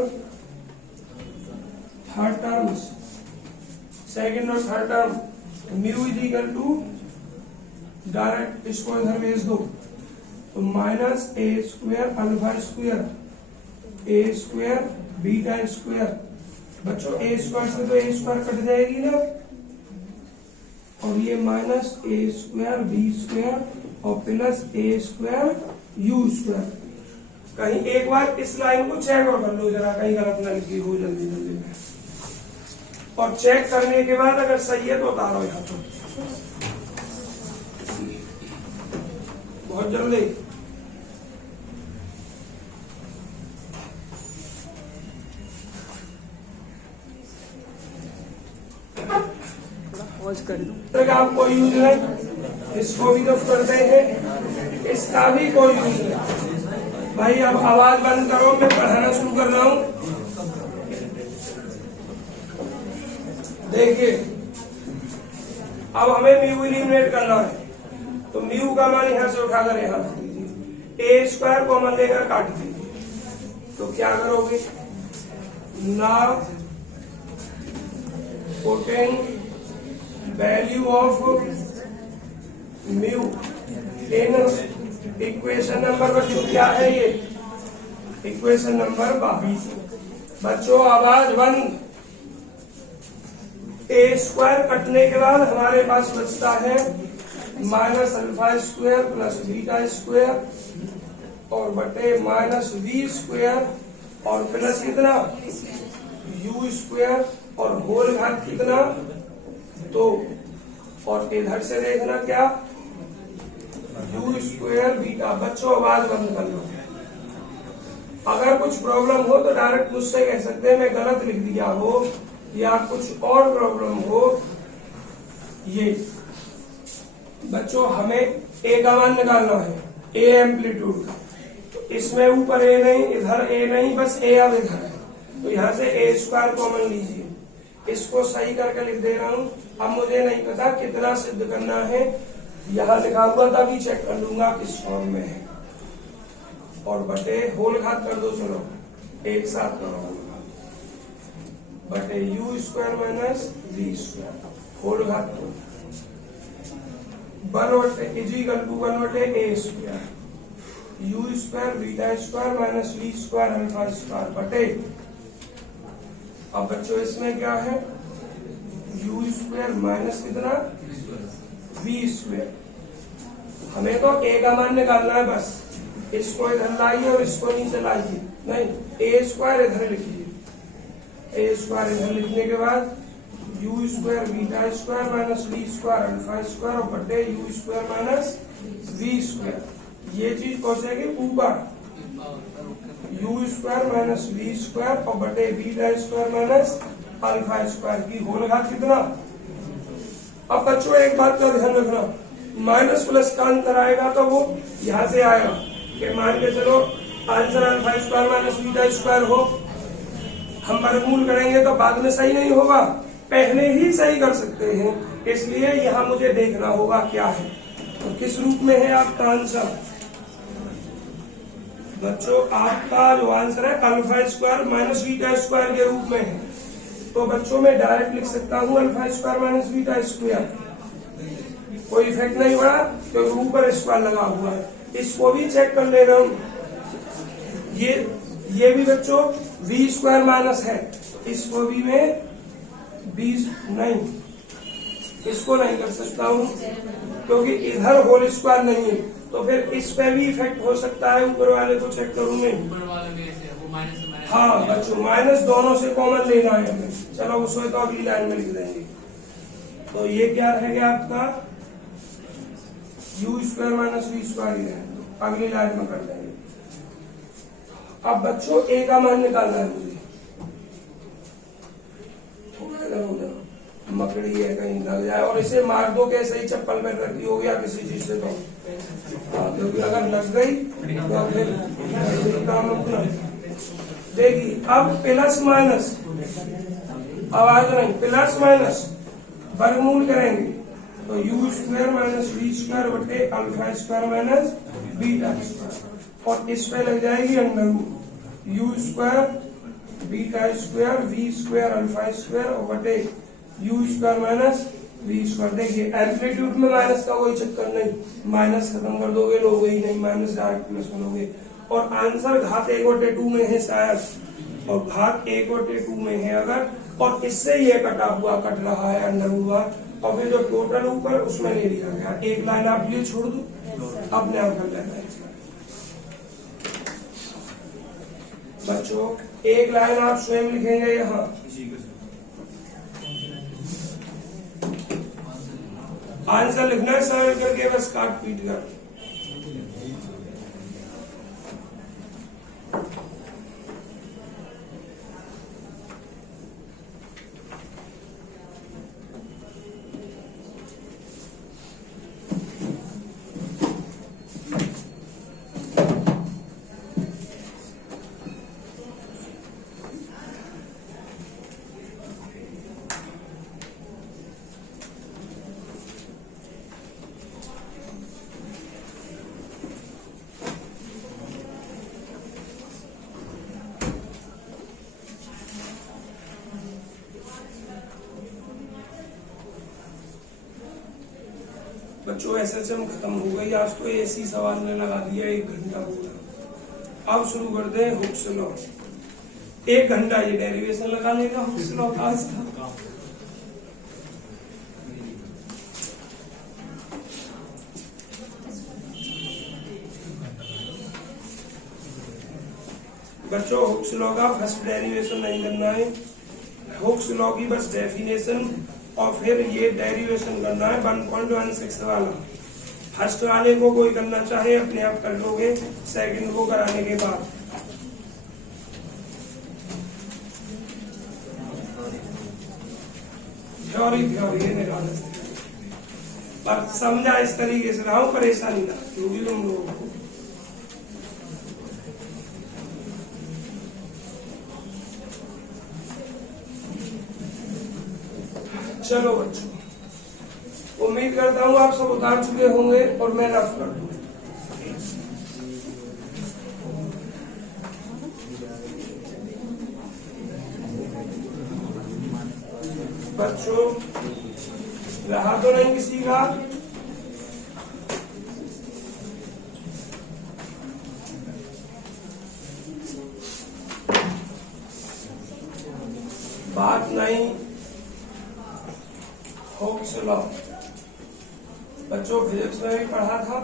third terms, second और third term, mu is equal to direct इसको इधर भेज दो, तो minus A square alpha square A square beta square. बच्चों ए स्क्वायर से तो ए स्क्वायर कट जाएगी ना, और ये minus A square B square और plus A square you square. कहीं एक बार इस लाइन को चेक और कर लो जरा, कहीं गलत ना लिखी हो जल्दी जल्दी में, और चेक करने के बाद अगर सही है तो उतारो यहाँ पर बहुत जल्दी। आप कोई यूज नहीं, इसको भी तो करते हैं, इसका भी कोई यूज नहीं। भाई अब आवाज बंद करो, मैं पढ़ाना शुरू कर रहा हूँ। देखिए अब हमें म्यू एलिमिनेट करना है, तो म्यू का मान यहां से उठाकर यहां रख दीजिए, ए स्क्वायर कॉमन लेकर काट दीजिए, तो क्या करोगे ना putting value of mu in equation number बच्चों क्या है ये, इक्वेशन नंबर 22। बच्चों आवाज बंद। ए स्क्वायर कटने के बाद हमारे पास बचता है minus alpha square plus beta square और बटे माइनस बी स्क्वायर और प्लस कितना यू स्क्वायर और होल घात कितना 2, और इधर से देखना क्या यू स्क्वायर बीटा। बच्चों आवाज बंद कर लो, अगर कुछ प्रॉब्लम हो तो डायरेक्ट मुझसे कह सकते हैं, मैं गलत लिख दिया हो या कुछ और प्रॉब्लम हो। ये बच्चों हमें ए का मान निकालना है, ए एम्पलीट्यूड का, तो इसमें ऊपर ए नहीं इधर ए नहीं, बस ए अब इधर है, तो यहाँ से ए स्क्वायर कॉमन लीजिए, इसको सही करके लिख दे रहा हूँ। अब मुझे नहीं पता कितना सिद्ध करना है, यहाँ लिखा हुआ था, अभी चेक कर लूंगा किस फॉर्म में है। और बटे होल घात कर दो, चलो एक साथ करो, बटे you square minus we square whole घात दो, वन बटे इज इक्वल टू वन बटे A square you square beta square minus we square alpha square बटे, अब बच्चों इसमें क्या है, यू स्क्वायर माइनस कितना वी स्क्वायर, हमें तो ए का मान निकालना है बस, इसको इधर लाइए और इसको नीचे लाइए, नहीं ए स्क्वायर इधर लिखिए, ए स्क्वायर इधर लिखने के बाद u square beta square minus we square alpha square और बटे you square minus we square, ये चीज पहुंचेगी ऊपर, u square minus we square और बटे beta square minus alpha square की होल घात कितना। अब बच्चों एक बात का ध्यान रखना, माइनस प्लस का अंतर आएगा तो वो यहाँ से आएगा कि मान के चलो answer alpha square minus beta square हो, हम वर्गमूल करेंगे तो बाद में सही नहीं होगा, पहले ही सही कर सकते हैं, इसलिए यहाँ मुझे देखना होगा क्या है, तो किस रूप में है आपका आंसर। बच्चों आपका जो आंसर है alpha square minus beta square के रूप में है, तो बच्चों मैं डायरेक्ट लिख सकता हूँ alpha square minus beta square, कोई इफेक्ट नहीं पड़ा क्योंकि ऊपर स्क्वायर लगा हुआ है, इसको भी चेक कर ले रहा हूँ, ये भी बच्चों वी स्क्वायर माइनस है, इसको भी मैं 20 नहीं, इसको नहीं कर सकता हूँ क्योंकि इधर होल स्क्वायर नहीं है, तो फिर इस पे भी इफेक्ट हो सकता है, ऊपर वाले को चेक करूंगे, हाँ बच्चों माइनस दोनों से कॉमन लेना है हमें, चलो उसमें तो अगली लाइन में लिख देंगे, तो ये क्या रहेगा आपका U square minus we square ही रहेगा, अगली लाइन में कर देंगे। अब बच्चों ए का मान निकालना है मुझे, थोड़ा इधर हो जाओ, मकड़ी है कहीं लग जाए और इसे मार दो, कैसे ही चप्पल में रखी हो गया किसी चीज से, तो क्योंकि अगर लग गई तो फिर काम अपना देखिए। अब प्लस माइनस, आवाज नहीं, प्लस माइनस वर्गमूल करेंगे तो you square minus we square बटे alpha square minus beta square, और इस पे लग जाएगी under U square beta square V square alpha square और बटे you square minus we square. देखिए एम्पलीट्यूड में माइनस का कोई चक्कर नहीं, माइनस खत्म कर दोगे लोगे ही नहीं, माइनस डायरेक्ट प्लस बनोगे, और आंसर घात 1/2 में है शायद, और भाग 1/2 में है अगर, और इससे ये कटा हुआ कट रहा है अंडर हुआ, और फिर जो टोटल ऊपर उसमें ले लिया गया, एक लाइन आप ये छोड़ दो, अपने आप कर लेना है बच्चों, एक लाइन आप स्वयं लिखेंगे यहाँ, आंसर लिखना है सरल करके बस काट पीट कर। बच्चों एसएचएम खत्म हो गई, आज तो ऐसी सवाल ने लगा दिया 1 घंटा पूरा। अब शुरू कर दे हुक्स लॉ, 1 घंटा ये डेरिवेशन लगाने का हुक्स लॉ का आज था। बच्चों हुक्स लॉ का फर्स्ट डेरिवेशन नहीं करना है, हुक्स लॉ की बस डेफिनेशन और फिर ये डेरिवेशन करना है 1.16 वाला। फर्स्ट वाले को कोई करना चाहे अपने आप कर लोगे, सेकंड को कराने के बाद। थ्योरी निकाल पर समझा इस तरीके से रहा हूं, परेशानी ना क्योंकि तुम लोगों को चलो बच्चों, उम्मीद करता हूँ आप सब उतार चुके होंगे और मैं रफ कर दूं। बच्चों रहा तो नहीं किसी का? बात नहीं हुक्स लॉ बच्चों फिजिक्स में भी पढ़ा था।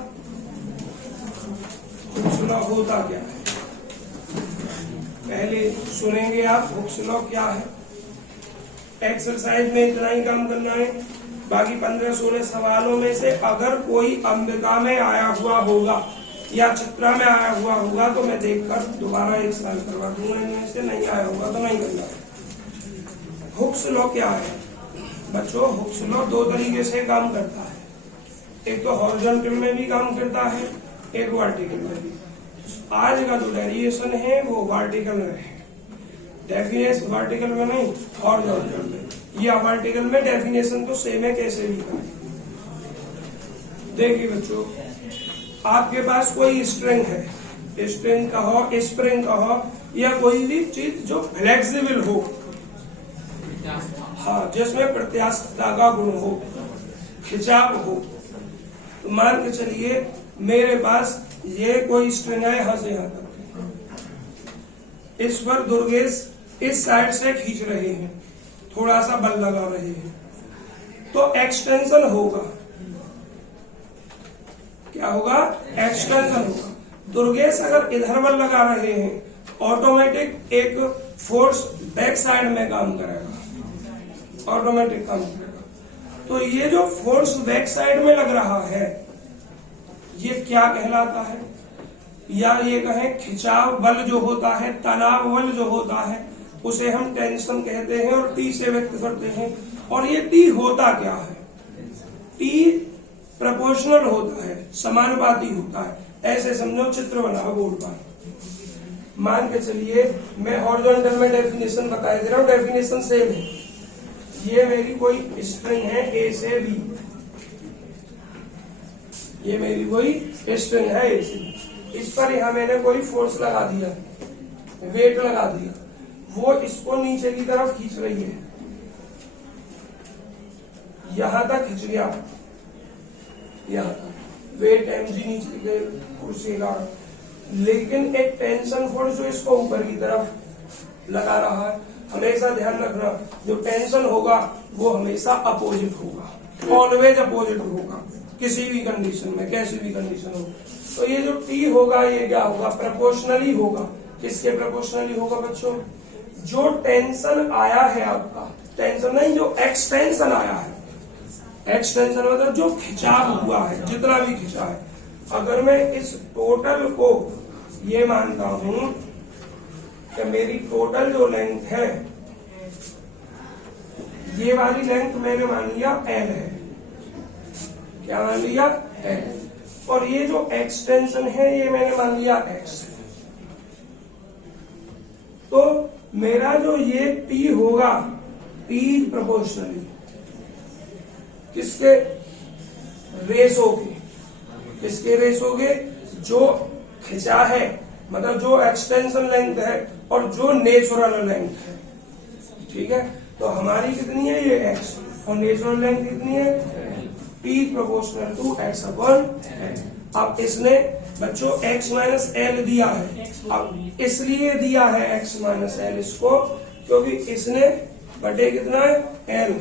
हुक्स लॉ होता क्या है पहले सुनेंगे आप। हुक्स लॉ क्या है? एक्सरसाइज में इतना ही काम करना है। बाकी 15-16 सवालों में से अगर कोई अंबिका में आया हुआ होगा या चित्रा में आया हुआ होगा तो मैं देखकर दोबारा एक सवाल करवा दूंगा। इनमें से नहीं आया होगा तो नहीं करना है। हुक्स लॉ क्या है बच्चों? हुक्स लॉ दो तरीके से काम करता है। एक तो हॉरिजॉन्टल में भी काम करता है, एक वर्टिकल में भी। आज का जो डेरिवेशन है वो वर्टिकल में है। डेफिनेशन वर्टिकल में नहीं, हॉरिजॉन्टल में। या वर्टिकल में डेफिनेशन तो सेम है, कैसे भी करें। देखिए बच्चों, आपके पास कोई स्ट्रिंग है, स्ट्रिंग कहो, स्प्रिंग कहो, या कोई भी चीज जो फ्लेक्सिबल हो, हाँ, जिसमें प्रत्यास्थता का गुण हो, खिंचाव हो। तो मान के चलिए मेरे पास ये कोई स्ट्रिंग है यहां से यहां तक, इस पर दुर्गेश इस साइड से खींच रहे हैं, थोड़ा सा बल लगा रहे हैं, तो एक्सटेंशन होगा। क्या होगा? एक्सटेंशन होगा। दुर्गेश अगर इधर बल लगा रहे हैं, ऑटोमेटिक एक फोर्स बैक साइड में काम करेगा, ऑटोमेटिक काम करेगा। तो ये जो फोर्स बैक साइड में लग रहा है ये क्या कहलाता है? या ये कहें खिंचाव बल जो होता है, तनाव बल जो होता है, उसे हम टेंशन कहते हैं और टी से व्यक्त करते हैं। और ये टी होता क्या है? टी प्रोपोर्शनल होता है, समानुपाती होता है। ऐसे समझो, चित्र बनाओ बोर्ड पर। मान के चलिए मैं हॉरिजॉन्टल में डेफिनेशन बता दे रहा हूँ, डेफिनेशन सेम है। ये मेरी कोई स्ट्रिंग है ए से बी, ये मेरी कोई स्ट्रिंग है ए से बी। इस पर यहां मैंने कोई फोर्स लगा दिया, वेट लगा दिया, वो इसको नीचे की तरफ खींच रही है, यहां तक खींच गया, यहां तक वेट mg नीचे के कुर्सी का। लेकिन एक टेंशन फोर्स जो इसको ऊपर की तरफ लगा रहा है, हमेशा ध्यान रखना, जो टेंशन होगा वो हमेशा अपोजिट होगा, ऑलवेज अपोजिट होगा, किसी भी कंडीशन में, कैसी भी कंडीशन हो। तो ये जो टी होगा ये क्या होगा? प्रोपोर्शनली होगा। किसके प्रोपोर्शनली होगा बच्चों? जो टेंशन आया है आपका, टेंशन नहीं, जो एक्सटेंशन आया है, एक्सटेंशन मतलब जो खिंचाव हुआ है, जितना भी खिंचा है। अगर मैं इस टोटल को ये मानता हूं कि मेरी टोटल जो लेंथ है, ये वाली लेंथ मैंने मान लिया एल है, क्या मान लिया? एल। और ये जो एक्सटेंशन है ये मैंने मान लिया एक्स। तो मेरा जो ये टी होगा, टी प्रोपोर्शनली किसके? रेशो के। किसके रेशो के? जो खिंचा है, मतलब जो एक्सटेंशन लेंथ है और जो नेचुरल लेंथ है। ठीक है, तो हमारी कितनी है? ये एक्स, और नेचुरल लेंथ कितनी है? P proportional to x upon l. अब इसने बच्चों x माइनस एल दिया है, अब इसलिए दिया है x माइनस एल इसको, क्योंकि इसने बटे कितना है? एल।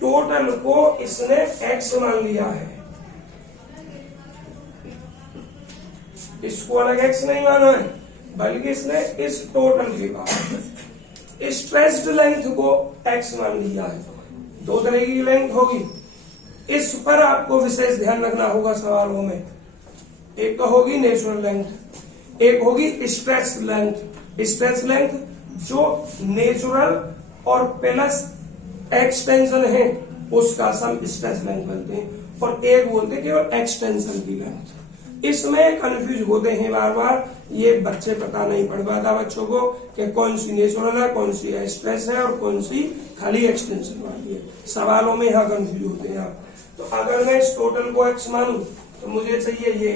टोटल को इसने x मान लिया है, इसको अलग x नहीं माना है, बल्कि इसने इस टोटल के बाद स्ट्रेस्ड लेंथ को x मान लिया है। दो तरह की लेंथ होगी, इस पर आपको विशेष ध्यान रखना होगा सवालों में। एक तो होगी नेचुरल लेंथ, एक होगी स्ट्रेच लेंथ। स्ट्रेच लेंथ जो नेचुरल और प्लस एक्सटेंशन है उसका सम स्ट्रेच लेंथ बोलते हैं, और एक बोलते हैं केवल एक्सटेंशन की लेंथ। इसमें कंफ्यूज होते हैं बार बार, ये बच्चे पता नहीं पड़ पाता बच्चों को कि कौन सी नेचुरल है, कौन सी स्ट्रेस है और कौन सी खाली एक्सटेंशन वाली है। सवालों में यहाँ कंफ्यूज होते हैं आप। तो अगर मैं इस टोटल को x मानूं तो मुझे चाहिए ये,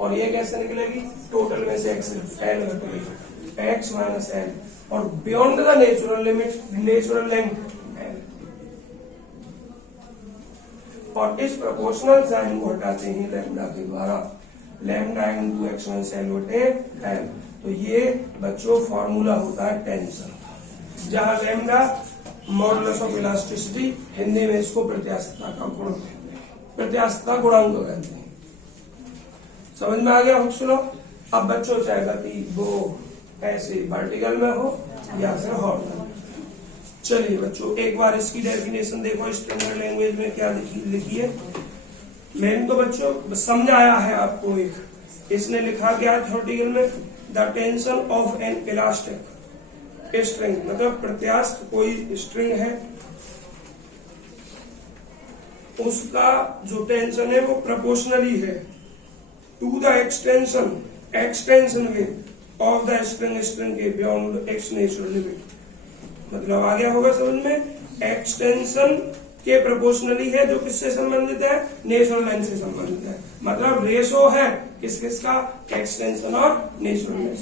और ये कैसे निकलेगी, टोटल में से x एल घटेगा, x माइनस एल, और beyond the natural limit, natural length L. और इस प्रोपोर्शनल साइन को हटाते हैं लैम्डा के द्वारा, lambda into x minus L बटे एल। तो ये बच्चों फॉर्मूला होता है टेंशन का, जहां lambda modulus of elasticity, Hindi में इसको प्रत्यास्थता का गुण, प्रत्यास्थता गुणांक कहते हैं। समझ में आ गया हो? सुनो अब बच्चों, चाहे गति वो ऐसे वर्टिकल में हो या फिर हॉरिजॉन्टल। चलिए बच्चों एक बार इसकी डेफिनेशन देखो, स्टैंडर्ड लैंग्वेज में क्या लिखी है। मैंने तो बच्चों समझाया है आपको, एक इसने लिखा क्या थ्योरेटिकल में, the tension of N elastic string, मतलब प्रत्यास्थ कोई स्ट्रिंग है, उसका जो टेंशन है वो प्रोपोर्शनली है to the extension with of the string के बियॉन्ड एक्स नेचुरल लिमिट। मतलब आ गया होगा समझ में, एक्सटेंशन के प्रोपोर्शनली है, जो किससे संबंधित है, नेचुरल लेंथ से संबंधित है। मतलब रेशो है किस किसका, एक्सटेंशन और नेचुरल लेंथ।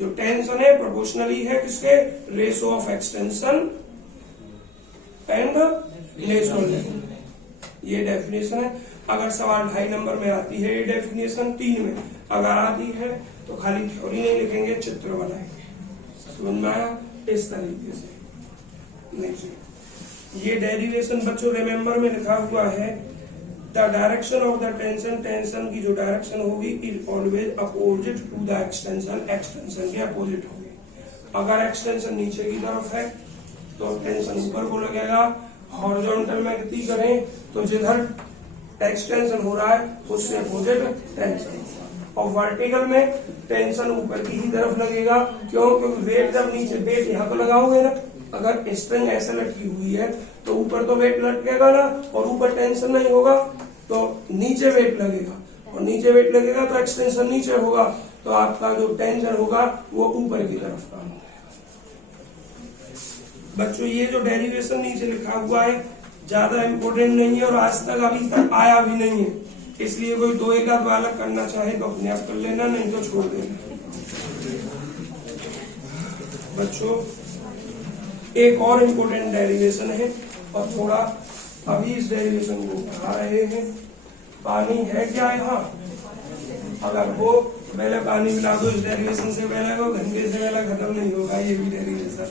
जो टेंशन है प्रोपोर्शनली है किसके, ratio of extension and natural length. ये डेफिनेशन है। अगर सवाल 2.5 नंबर में आती है ये डेफिनेशन, 3 में अगर आती है तो खाली थ्योरी नहीं लिखेंगे, चित्र बनाएंगे। समझ में आया? इस तरीके से नहीं। ये डेरिवेशन बच्चों रिमेंबर में लिखा हुआ है, the direction of the tension, tension की जो डायरेक्शन होगी is always opposite to the extension, extension के अपोजिट होगी। अगर एक्सटेंशन नीचे की तरफ है तो टेंशन ऊपर को लगेगा। हॉरिजॉन्टल में गति करें तो जिधर एक्सटेंशन हो रहा है उससे अपोजिट टेंशन, और वर्टिकल में टेंशन ऊपर की ही तरफ लगेगा। क्यों? क्योंकि वेट जब नीचे, वेट यहाँ पर लगाओगे ना, अगर स्ट्रिंग ऐसे लटकी हुई है तो ऊपर तो वेट लटकेगा ना, और ऊपर टेंशन नहीं होगा तो नीचे वेट लगेगा, और नीचे वेट लगेगा तो एक्सटेंशन नीचे होगा, तो आपका जो टेंशन होगा वो ऊपर की तरफ का होगा। बच्चों ये जो डेरिवेशन नीचे लिखा हुआ है ज्यादा इम्पोर्टेंट नहीं है, और आज तक अभी तक आया भी नहीं है, इसलिए कोई 2-1 बालक करना चाहे तो अपने आप कर लेना, नहीं तो छोड़ देना। बच्चों एक और इम्पोर्टेंट डेरिवेशन है, और थोड़ा अभी इस डेरिवेशन को पढ़ा रहे हैं। पानी है क्या यहाँ, अगर वो पहले पानी मिला दो इस डेरिवेशन से पहले, वो घंटे से पहले खत्म नहीं होगा ये भी डेरिवेशन।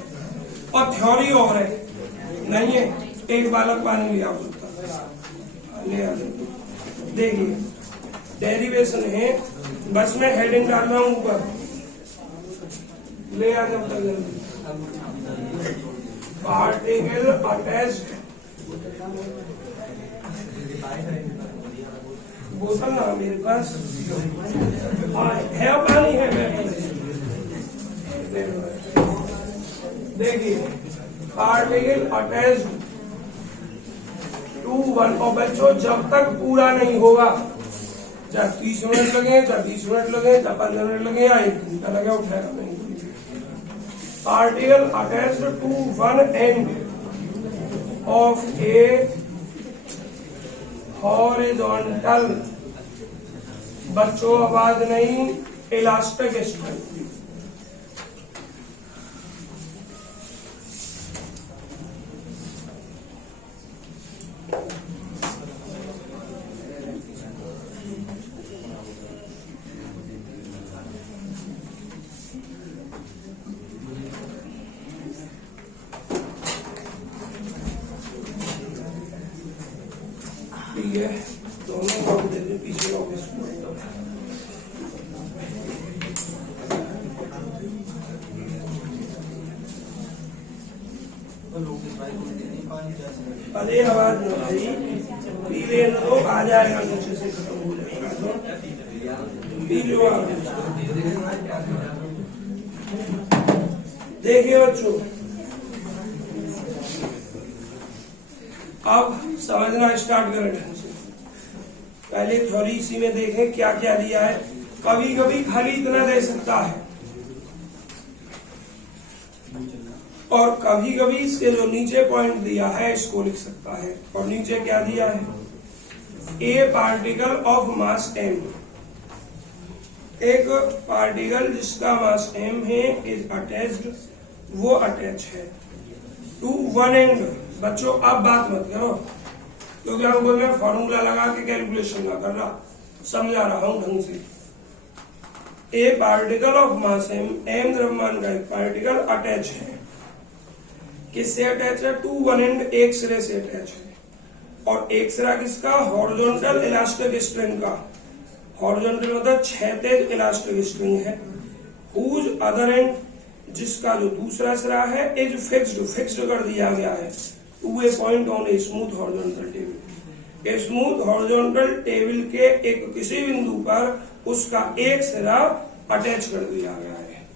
और थ्योरी और है नहीं है, एक बालक पानी लिया बोलता ले आ, देखिए डेरिवेशन है, बस में हेडिंग डाल रहा हूं ऊपर, ले आ जब तक जल्दी। पार्टिकल अटैच्ड, बोतल ना मेरे पास है, पानी है। देखिए पार्टिकल अटैच्ड टू वन, और बच्चों जब तक पूरा नहीं होगा, चाहे 30 मिनट लगे, चाहे 20 मिनट लगे, चाहे 15 मिनट लगे या 1 घंटा लगे, उठाएगा नहीं। Particle attached to one end of a horizontal, बच्चों आवाज नहीं, इलास्टिक स्ट्रिंग। ठीक है, दोनों को दे दे पीछे ऑफिस में। अरे आवाज भाई, पीले लो आ जाएगा, नीचे से खत्म हो जाएगा तो पी लो। देखिए बच्चों अब समझना स्टार्ट करें ढंग से। पहले थ्योरी इसी में देखें क्या क्या दिया है। कभी कभी खाली इतना दे सकता है और कभी कभी इसके जो नीचे पॉइंट दिया है इसको लिख सकता है। और नीचे क्या दिया है, ए पार्टिकल ऑफ मास m, एक पार्टिकल जिसका मास m है इज अटैच्ड, वो अटैच है टू वन एंड। बच्चों आप बात मत करो क्योंकि हमको मैं फॉर्मूला लगा के कैलकुलेशन ना कर रहा, समझा रहा हूं ढंग से। ए particle of mass m, m द्रव्यमान का एक पार्टिकल अटैच है। किससे अटैच है? टू वन एंड, एक सिरे से अटैच है। और एक सिरा किसका? हॉरिजॉन्टल इलास्टिक स्ट्रिंग का। हॉरिजॉन्टल मतलब क्षैतिज इलास्टिक स्ट्रिंग है। हुज अदर एंड, जिसका जो दूसरा सिरा है इज फिक्स्ड, फिक्स्ड कर दिया गया है to a point on a smooth horizontal table. Smooth horizontal table के एक किसी बिंदु पर उसका एक सिरा अटैच कर दिया गया है।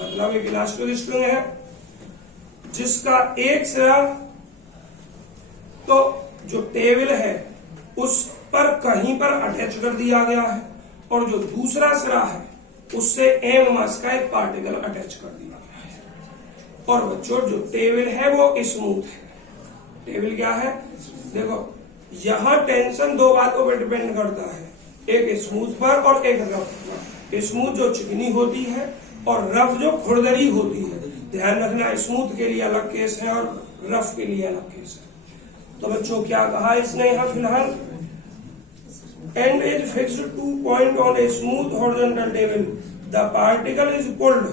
मतलब एक इलास्टिक स्ट्रिंग है जिसका एक सिरा तो जो टेबल है उस पर कहीं पर अटैच कर दिया गया है और जो दूसरा सिरा है उससे m मास का एक पार्टिकल अटैच कर दिया गया है। और बच्चों जो टेबल है वो स्मूथ है। टेबल क्या है? देखो यहां टेंशन दो बातों पर डिपेंड करता है, एक स्मूथ पर और एक रफ पर। स्मूथ जो चिकनी होती है और रफ जो खुरदरी होती है। ध्यान रखना, स्मूथ के लिए अलग केस है और रफ के लिए अलग केस है। तो बच्चों क्या कहा इसने यहां फिलहाल, and is fixed two point on a smooth horizontal table, the particle is pulled.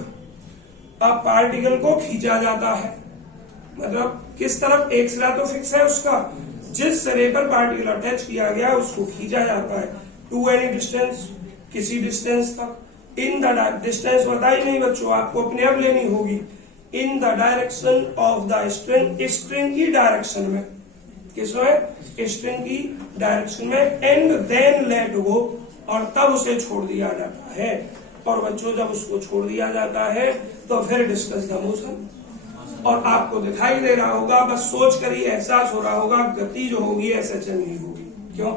अब पार्टिकल को खींचा जाता है, मतलब किस तरफ? एक सिरा तो फिक्स है उसका, जिस सिरे पर पार्टिकल अटैच किया गया उसको खींचा जाता है टू एनी डिस्टेंस, किसी डिस्टेंस तक। इन द डिस्टेंस बताई नहीं बच्चों, आपको अपने आप लेनी होगी। इन the direction of the string, string की डायरेक्शन में। किसमें? स्ट्रिंग की डायरेक्शन में। एंड देन लेट गो, और तब उसे छोड़ दिया जाता है। और बच्चों जब उसको छोड़ दिया जाता है तो फिर डिस्कस द मोशन। और आपको दिखाई दे रहा होगा, बस सोच कर ही एहसास हो रहा होगा, गति जो होगी ऐसे नहीं होगी। क्यों?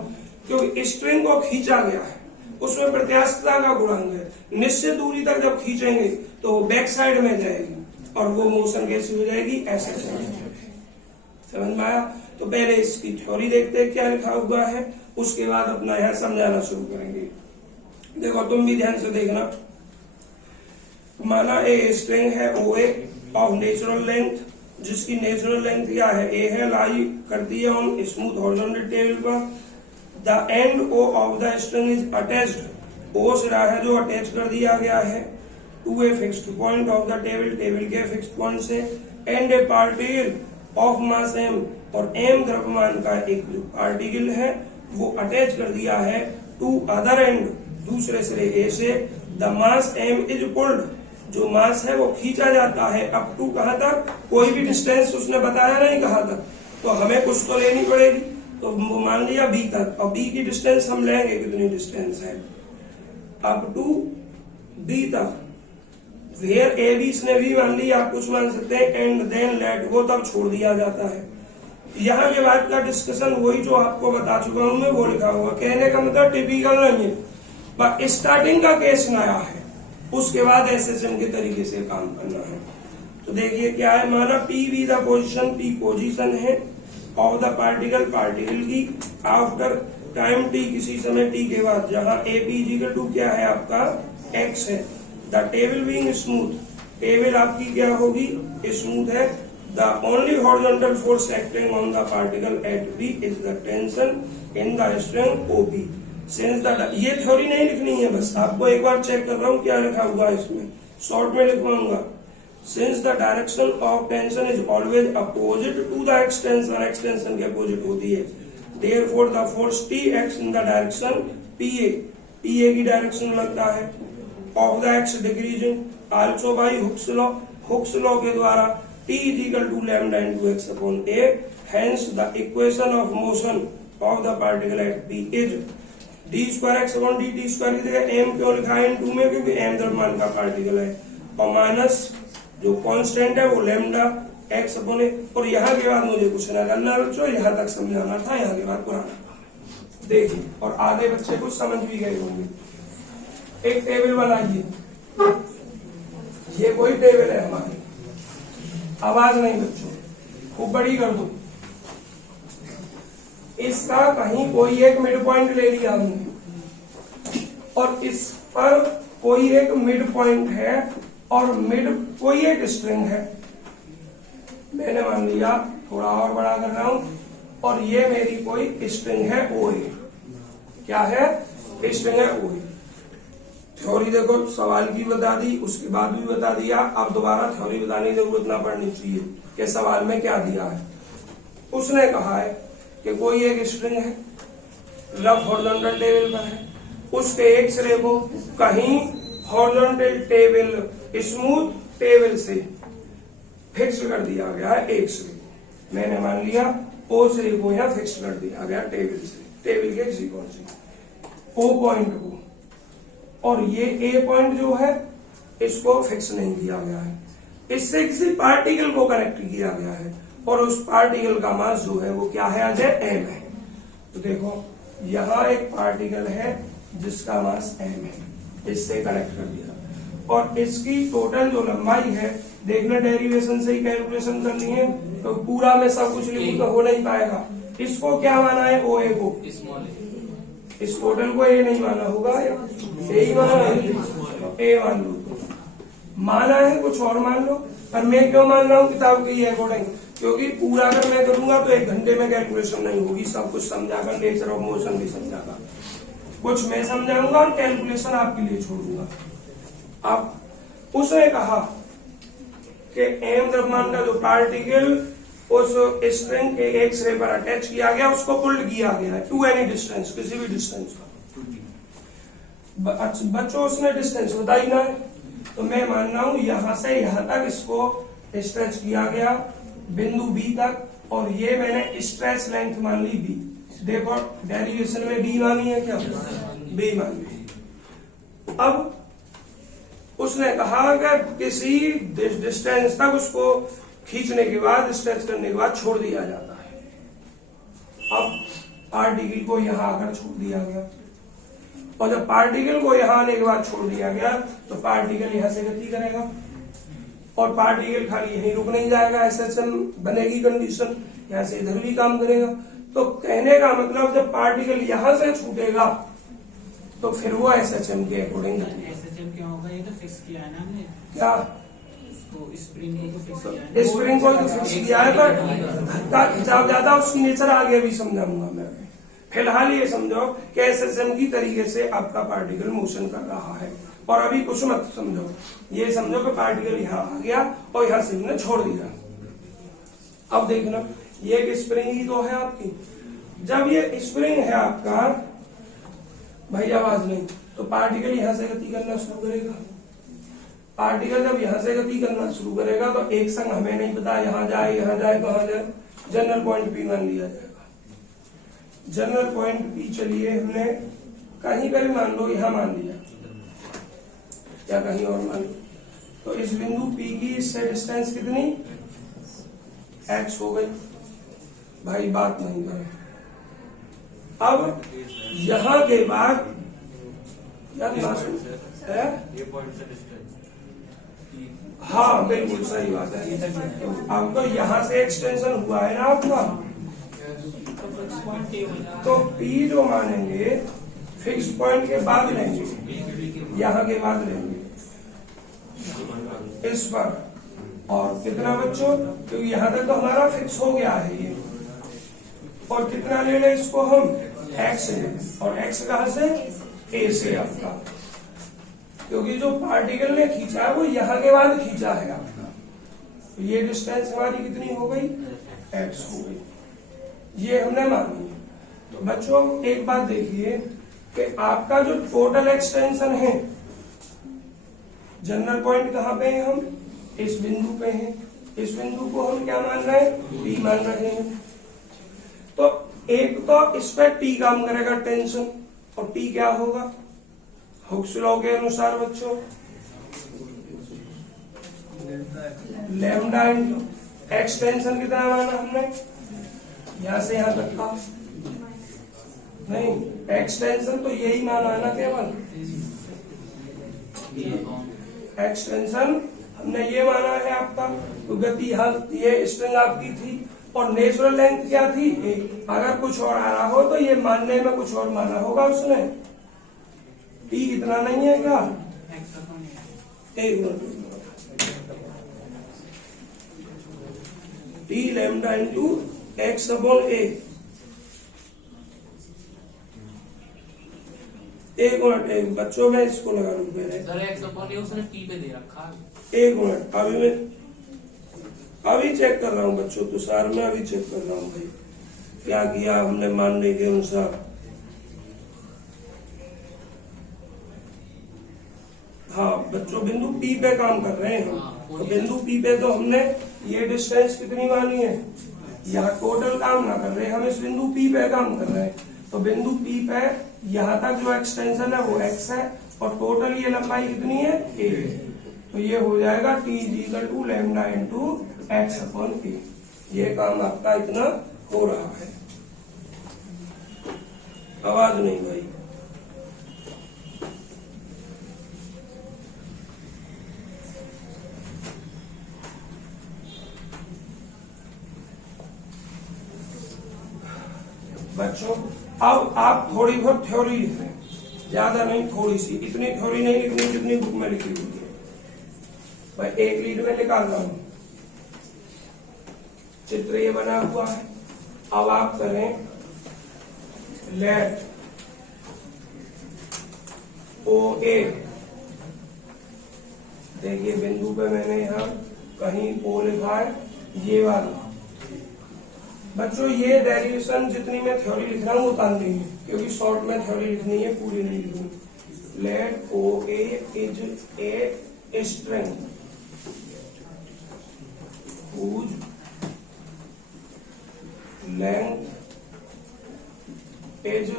क्योंकि स्ट्रिंग को खींचा गया है, उसमें प्रत्यास्थता का गुणांक है। निश्चित दूरी तक जब खींचेंगे तो वो बैक साइड में जाएगी और वो मोशन कैसी हो जाएगी? ऐसे चलेगी। समझ में आया? तो पहले इसकी थ्योरी देखते हैं क्या लिखा हुआ है, उसके बाद अपना यहां समझाना शुरू करेंगे। देखो तुम भी ध्यान से देखना। माना ए स्ट्रिंग है OA ऑफ नेचुरल लेंथ, जिसकी नेचुरल लेंथ क्या है? A है, लाई करती है ऑन स्मूथ हॉरिजॉन्टल टेबल पर। The end O of the string is attached, O सिरा है जो अटैच कर दिया गया है to a fixed point of the table, table के फिक्स्ड पॉइंट से। And a particle of mass m, और m द्रव्यमान का एक जो पार्टिकल है वो अटैच कर दिया है टू अदर एंड, दूसरे सिरे A से। The mass m is pulled, जो मास है वो खींचा जाता है अप टू कहां तक? कोई भी डिस्टेंस उसने बताया नहीं कहां तक, तो हमें कुछ तो लेनी पड़ेगी। तो मान लिया B तक, और B की डिस्टेंस हम लेंगे, कितनी डिस्टेंस है? अप टू B तक। वेयर ए बी इसने भी मान लिया, आप कुछ मान सकते हैं। एंड देन लेट गो, तब छोड़ दिया जाता है। यहाँ के बाद का डिस्कशन वही जो आपको बता चुका हूं मैं, वो लिखा हुआ। कहने का मतलब टिपिकल नहीं है, स्टार्टिंग का केस नया है, उसके बाद एसएसएम के तरीके से काम करना है। तो देखिए क्या है, माना P be the position, P position है ऑफ द पार्टिकल, पार्टिकल की। आफ्टर टाइम टी, किसी समय टी के बाद, जहां ए पी जी का टू क्या है आपका? एक्स है। The table being smooth, table आपकी क्या होगी? स्मूथ है। The only horizontal force acting on the particle at B is the tension in the string OP. Since the, ये थ्योरी नहीं लिखनी है, बस आपको एक बार चेक कर रहा हूं क्या लिखा हुआ है इसमें, शॉर्ट में लिखवाऊंगा। Since the direction of tension is always opposite to the extension, extension के अपोजिट होती है। Therefore the force T X in the direction PA, PA की डायरेक्शन लगता है of the X decreasing also by Hooke's law, Hooke's law के द्वारा T is equal to lambda into x upon a. Hence the equation of motion of the particle at P is d square x upon dt square की जगह m क्यों लिखा है इन टू में? क्योंकि m द्रव्यमान का पार्टिकल है, और माइनस जो कांस्टेंट है वो लैम्डा x अपॉन a। और यहाँ के बाद मुझे कुछ ना करना बच्चों, यहाँ तक समझाना था, यहाँ के बाद पुराना। देखिए, और आधे बच्चे कुछ समझ भी गए होंगे। एक टेबल बनाइए, ये कोई टेबल है हमारी, आवाज नहीं बच्चों, खूब बड़ी कर दो। इसका कहीं कोई एक मिड पॉइंट ले लिया हमने, और इस पर कोई एक मिड पॉइंट है और मिड कोई एक स्ट्रिंग है। मैंने मान लिया, थोड़ा और बड़ा कर रहा हूं, और ये मेरी कोई स्ट्रिंग है ओ ए। क्या है? स्ट्रिंग है ओ ए। थ्योरी देखो, सवाल की बता दी, उसके बाद भी बता दिया, अब दोबारा थ्योरी बताने की जरूरत ना पड़नी चाहिए कि सवाल में क्या दिया है। उसने कहा है कि कोई एक स्ट्रिंग है, रफ हॉरिजॉन्टल टेबल पर है, उसके एक सिरे को कहीं हॉरिजॉन्टल टेबल स्मूथ टेबल से फिक्स कर दिया गया है एक सिरे को। मैंने मान लिया ओ सिरे को यहां फिक्स कर दिया गया टेबल से, टेबल के किसी कौन सी ओ पॉइंट को, और ये ए पॉइंट जो है इसको फिक्स नहीं किया गया है, इससे किसी पार्टिकल को कनेक्ट किया गया है, और उस पार्टिकल का मास जो है वो क्या है अजय? एम है। तो देखो यहाँ एक पार्टिकल है जिसका मास एम है, इससे कनेक्ट कर दिया, और इसकी टोटल जो लंबाई है, देखना डेरिवेशन से ही कैलकुलेशन करनी है, तो पूरा में सब कुछ लिखूं तो हो नहीं पाएगा। इसको क्या माना है? ओ ए को, स्मॉल इस टोटल को ए नहीं माना होगा, ए ही माना है, ए मान लो। माना है कुछ और मान लो, पर मैं क्यों मान रहा हूँ किताब के अकॉर्डिंग? क्योंकि पूरा अगर मैं करूंगा तो 1 घंटे में कैलकुलेशन नहीं होगी, सब कुछ समझाकर नेचर ऑफ मोशन भी समझाकर, कुछ मैं समझाऊंगा और कैलकुलेशन आपके लिए छोड़ूंगा। अब उसने कहा कि एम द्रव्यमान का जो पार्टिकल उस स्ट्रिंग के एक सिरे पर अटैच किया गया, उसको पुल्ड किया गया है टू एनी डिस्टेंस, किसी भी डिस्टेंस पर। बच्चों उसने डिस्टेंस बताई ना है, तो मैं मान रहा हूं यहां से यहां तक इसको स्ट्रेच किया गया बिंदु बी तक, और ये मैंने स्ट्रेच लेंथ मान ली बी। देखो डेरिवेशन में बी मानी है क्या? बी मानी है। अब उसने कहा कि किसी डिस्टेंस तक उसको खींचने के बाद, स्ट्रेच करने के बाद छोड़ दिया जाता है। अब पार्टिकल को यहां आकर छोड़ दिया गया, और जब पार्टिकल को यहां आने के बाद छोड़ दिया गया तो पार्टिकल यहां से गति करेगा, और पार्टिकल खाली यहीं रुक नहीं जाएगा, एसएचएम बनेगी कंडीशन, यहां से इधर भी काम करेगा। तो कहने का मतलब जब पार्टिकल यहां से छूटेगा तो फिर वो एसएचएम के अकॉर्डिंग एसएचएम क्या होगा? ये तो फिक्स किया है ना हमने, क्या तो स्प्रिंग को तो फिक्स किया है। स्प्रिंग को तो फिक्स किया है, पर खिंचाव ज्यादा उसकी नेचर आगे भी समझाऊंगा मैं। फिलहाल ये समझो कि एसएचएम की तरीके से आपका पार्टिकल मोशन कर रहा है, और अभी कुछ मत समझो, ये समझो कि पार्टिकल यहाँ आ गया और यहाँ से हमने छोड़ दिया। अब देखना, ये एक स्प्रिंग ही तो है आपकी। जब ये स्प्रिंग है आपका, भाई आवाज नहीं, तो पार्टिकल यहां से गति करना शुरू करेगा। पार्टिकल जब यहां से गति करना शुरू करेगा तो एक संग हमें नहीं पता यहां जाए कहां जाए, जनरल पॉइंट पी मान लिया जाएगा। जनरल पॉइंट पी चलिए हमने कहीं पर भी मान लो, यहां मान लिया या कहीं और मान लो, तो इस बिंदु पी की इससे डिस्टेंस कितनी? एक्स हो गई। भाई बात नहीं करें। अब यहां के बाद यार ये पॉइंट से डिस्टेंस, हाँ बिल्कुल सही बात है। अब तो यहां से एक्सटेंशन हुआ है ना आपका, तो पी जो मानेंगे फिक्स पॉइंट के बाद लेंगे, यहां के बाद लेंगे इस पर, और कितना बच्चों? क्योंकि यहां तक तो हमारा फिक्स हो गया है ये, और कितना ले लें इसको हम? एक्स ले, और एक्स कहां से? ए से आपका, क्योंकि जो पार्टिकल ने खींचा है वो यहां के बाद खींचा है आपका, तो ये डिस्टेंस हमारी कितनी हो गई? एक्स हो गई। ये हमने मानी। तो बच्चों एक बात देखिए कि आपका जो टोटल एक्सटेंशन है, जनरल पॉइंट कहां पे है? हम इस बिंदु पे हैं। इस बिंदु को हम क्या मान रहे हैं? टी मान रहे हैं। तो एक तो इस पर टी काम करेगा टेंशन, और टी क्या होगा? हुक्स लॉ के अनुसार बच्चों लैम्डा इंटू एक्सटेंशन कितना माना हमने? यहां से यहां तक का नहीं, एक्सटेंशन तो यही माना है ना केवल, एक्सटेंशन हमने ये माना है आपका। तो गति ये स्ट्रिंग आपकी थी और नेचुरल लेंथ क्या थी, एक। अगर कुछ और आ रहा हो तो ये मानने में कुछ और माना होगा उसने। टी इतना नहीं है क्या, एक minute, T lambda into x upon A. एक मिनट, एक बच्चों में इसको लगा लूं पहले। सर एक्स अपॉन ए उसने टी पे दे रखा है। एक मिनट, अभी चेक कर रहा हूँ बच्चों, तुषार में अभी चेक कर रहा हूँ भाई क्या किया हमने मानने के अनुसार। हाँ बच्चों, बिंदु पी पे काम कर रहे हैं हम। तो बिंदु पी पे तो हमने ये डिस्टेंस कितनी मानी है, यहाँ टोटल काम ना कर रहे, हम इस बिंदु पी पे काम कर रहे हैं। तो बिंदु पी पे यहाँ तक जो एक्सटेंशन है वो एक्स है और टोटल ये लंबाई कितनी है, ए। तो ये हो जाएगा T is equal to lambda into x upon A. ये काम आपका इतना हो रहा है। आवाज नहीं भाई, बच्चों अब आप थोड़ी बहुत थ्योरी लिख रहे हैं, ज्यादा नहीं, थोड़ी सी, इतनी थ्योरी नहीं लिखनी जितनी बुक में लिखी हुई है। मैं एक लीड में निकाल रहा हूं, चित्र ये बना हुआ है। अब आप करें लेट ओ ए। देखिए बिंदु पे मैंने यहां कहीं ओ लिखा है, ये वाला। बच्चों ये डेरिवेशन जितनी मैं थ्योरी लिख रहा हूँ उतार नहीं है, क्योंकि शॉर्ट में थ्योरी लिखनी है, पूरी नहीं लिखनी। Let O A is a string whose length is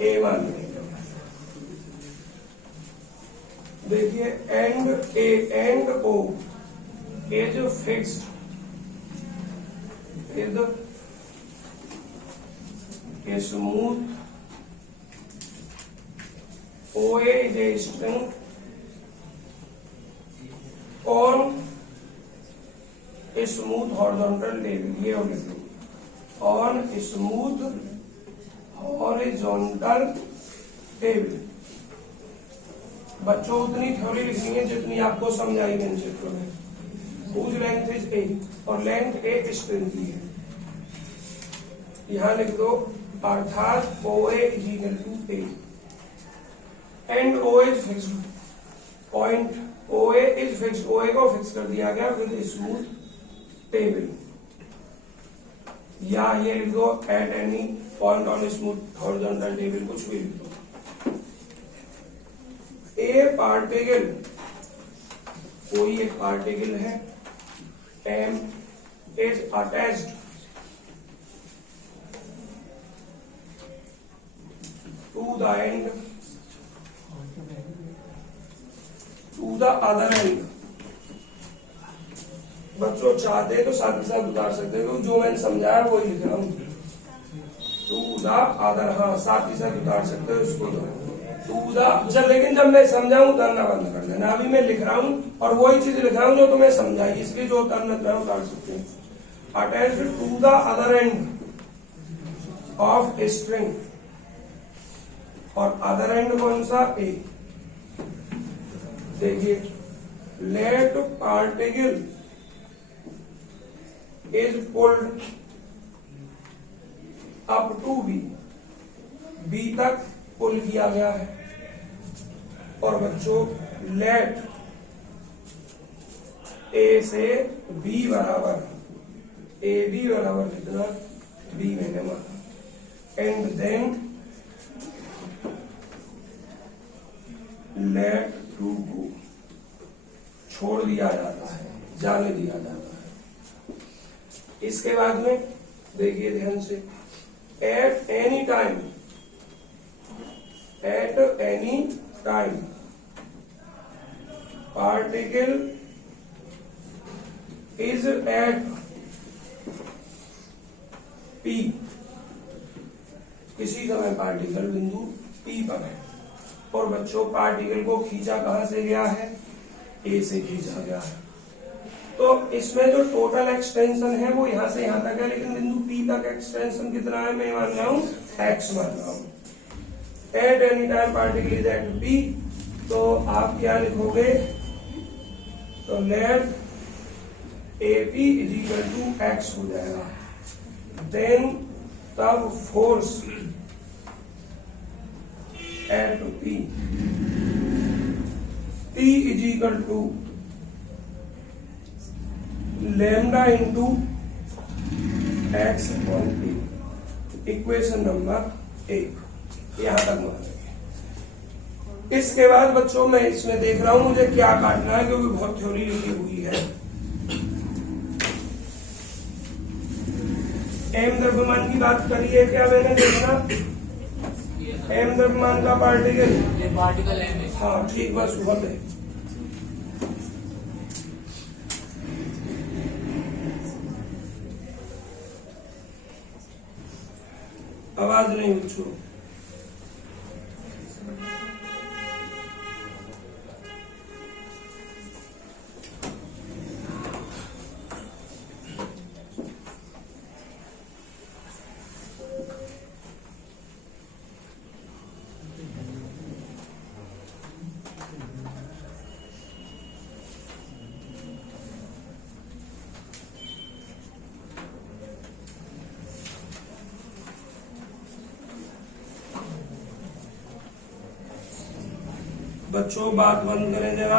a1। देखिए end A end O is fixed is a smooth OA is a string on a smooth horizontal table। ये हो गया, on a smooth horizontal table। बच्चों उतनी थ्योरी लिखनी है जितनी आपको समझाई गई चित्र में। whose length is a और लेंथ ए स्ट्रिंग की है, यहां लिख दो, अर्थात OA is equal to a and O is fixed. Point OA is fixed, OA को फिक्स कर दिया गया विद स्मूथ टेबल। या ये लिख दो at any point on smooth horizontal table, कुछ भी लिख दो। ए पार्टिकल, कोई एक पार्टिकल है, M is attached to the end, to the other end। बच्चों चाहते तो साथ ही साथ उतार सकते हो, जो मैंने समझाया वही लिख रहा हूं। टू द अदर, हाँ साथ ही साथ उतार सकते हो इसको टू द। लेकिन जब मैं समझाऊं उतारना बंद कर देना। अभी मैं लिख रहा हूं और वही चीज लिख रहा हूं जो तुम्हें समझाई, इसलिए जो उतारना चाहे उतार सकते हैं। Attached to the other end of a string, और अदर एंड कौन सा, ए। देखिए let particle is pulled up to B, B तक पुल किया गया है। और बच्चों लेट ए से बी बराबर, ए बी बराबर कितना, बी मैंने माना। And then let to go, छोड़ दिया जाता है, जाने दिया जाता है। इसके बाद में देखिए ध्यान से, eight any time, at any time particle is at P इसी समय पार्टिकल बिंदु P पर है। और बच्चों पार्टिकल को खींचा कहां से गया है? A से खींचा गया है। तो इसमें जो टोटल एक्सटेंशन है वो यहां से यहां तक है, लेकिन बिंदु P तक एक्सटेंशन कितना है मैं मान रहा हूं x मान रहा हूं। At any time particle is at P, तो आप क्या लिखोगे? तो let AP is equal to x हो जाएगा। देन तब force at P is equal to lambda into x upon P। Equation number 1 यहां तक मान लेंगे। इसके बाद बच्चों मैं इसमें देख रहा हूं मुझे क्या काटना है, क्योंकि बहुत थ्योरी लिखी हुई है। एम द्रव्यमान की बात करी है क्या मैंने? देखना एम द्रव्यमान का पार्टिकल, ये पार्टिकल एम है। हाँ ठीक, बस बहुत है। आवाज नहीं पूछो। बच्चों बात बंद करें जरा।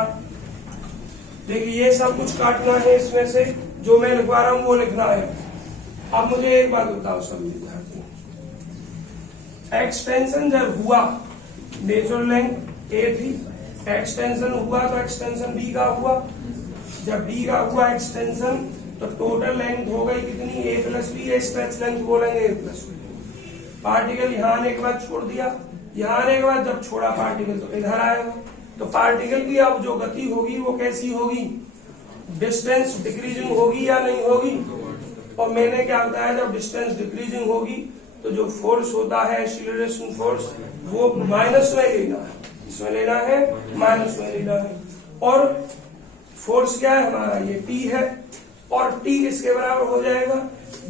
देखिए ये सब कुछ काटना है, इसमें से जो मैं लिखवा रहा हूं वो लिखना है। अब मुझे एक बात बताओ सब विद्यार्थी, एक्सटेंशन जब हुआ नेचुरल लेंथ A थी, एक्सटेंशन हुआ तो एक्सटेंशन B का हुआ। जब B का हुआ एक्सटेंशन तो टोटल लेंथ हो गई कितनी? A plus B। Stretch length बोलेंगे A प्लस B। पार्टिकल यहां आने के बाद छोड़ दिया, यहां आने के बाद जब छोड़ा पार्टिकल तो इधर आएगा। तो पार्टिकल की अब जो गति होगी वो कैसी होगी? डिस्टेंस डिक्रीजिंग होगी या नहीं होगी? और मैंने क्या बताया, जब डिस्टेंस डिक्रीजिंग होगी तो जो फोर्स होता है एक्सीलरेशन फोर्स वो माइनस में लेना है। इसमें लेना है माइनस में लेना है। और फोर्स क्या है हमारा? ये T है, और T किसके बराबर हो जाएगा?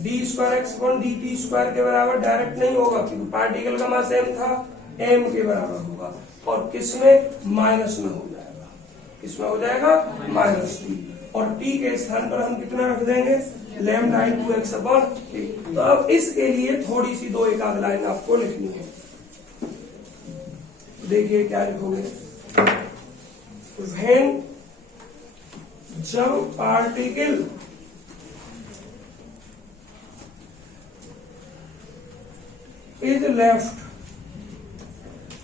d² x अपॉन dt² के बराबर डायरेक्ट नहीं होगा, क्योंकि पार्टिकल का मास m था, m के बराबर होगा। और किसमें? माइनस में हो जाएगा। किसमें हो जाएगा? Minus T। और T के स्थान पर हम कितना रख देंगे? Lambda into x upon T। तो अब इसके लिए थोड़ी सी दो एक आध लाइन आपको लिखनी है। देखिए क्या लिखोगे? व्हेन जब पार्टिकल इज लेफ्ट,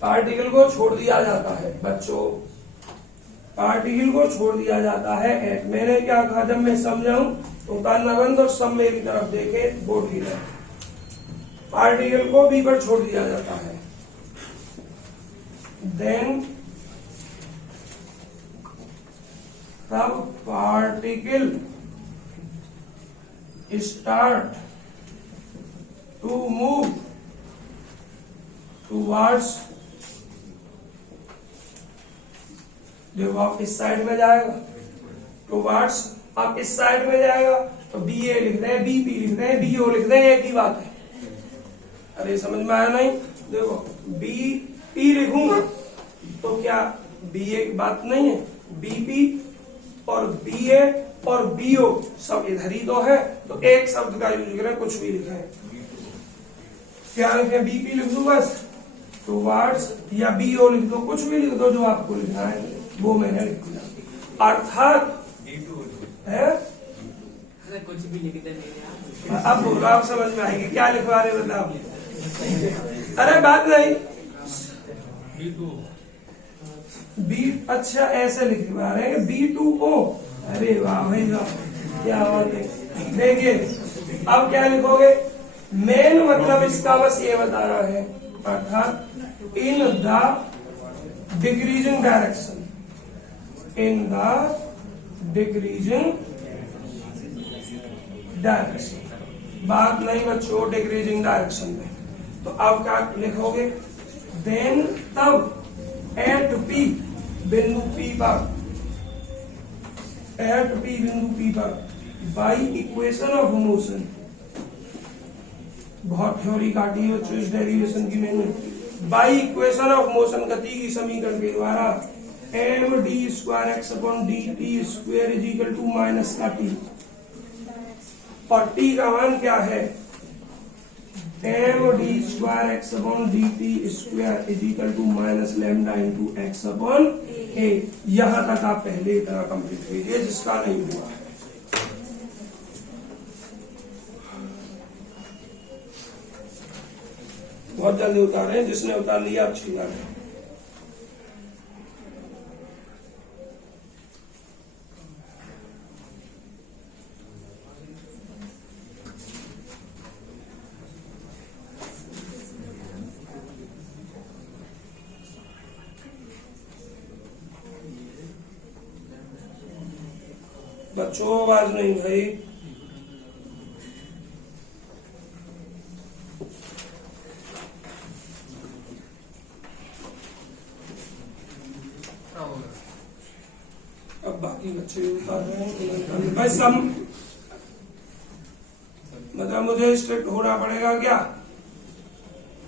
पार्टिकल को छोड़ दिया जाता है बच्चों, पार्टिकल को छोड़ दिया जाता है एट। मैंने क्या कहा? जब मैं समझाऊं तो कानना बंद और सब मेरी तरफ देखे, बोर्ड की तरफ। पार्टिकल को बी पर छोड़ दिया जाता है, देन तब particle start to move towards, जब आप इस साइड में जाएगा टूवर्ड्स, आप इस साइड में जाएगा तो बी ए लिख रहे हैं, बी पी लिख रहे हैं, बी ओ लिख रहे हैं, एक ही बात है। अरे समझ में आया नहीं? देखो बी पी लिखूंगा तो क्या बी ए की बात नहीं है? बी पी और बी ए और बी ओ सब इधर ही तो है, तो एक शब्द का यूज करें, कुछ भी लिखे। क्या लिखे? बी पी लिख दो बस, टूवर्ड्स, या बी ओ लिख दो, कुछ भी लिख दो जो आपको लिखना है वो मैंने लिख दिया। अर्थात है, अरे कुछ भी लिख दे मेरे। अब बोलो, आप समझ में आएगी क्या लिखवा रहे बताओ। अरे बात नहीं, बी, अच्छा ऐसे लिखवा रहे हैं B2O। अरे वाह भाई वाह, क्या बात है। देखिए अब क्या लिखोगे? मेन मतलब इसका बस ये बता रहा है, अर्थात in the decreasing direction, in the decreasing direction. बात नहीं बच्चों डिक्रीजिंग डायरेक्शन में, तो अब क्या लिखोगे, देन तब एट पी बिंदु पी पर, एट पी बिंदु पी पर बाई इक्वेशन ऑफ मोशन, बहुत थ्योरी काटी है बच्चों इस डेरिवेशन की मैंने, बाई इक्वेशन ऑफ मोशन गति की समीकरण के द्वारा M D square x upon D T square is equal to minus का टी, और टी का मान क्या है, M D square x upon D T square is equal to minus lambda into x upon A. यहां तक आप पहले इतना कंप्लीट कीजिए जिसका नहीं हुआ है। बहुत जल्दी उतारे हैं, जिसने उतार लिया अच्छी बात है। बच्चों आवाज नहीं भाई, अब बाकी बच्चे उतार रहे हैं भाई सम, मतलब मुझे स्ट्रिक्ट होना पड़ेगा क्या,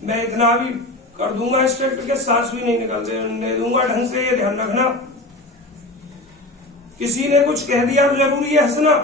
मैं इतना भी कर दूंगा स्ट्रिक्ट के सांस भी नहीं निकलने दूंगा ढंग से, ये ध्यान रखना। किसी ने कुछ कह दिया तो जरूरी है हंसना।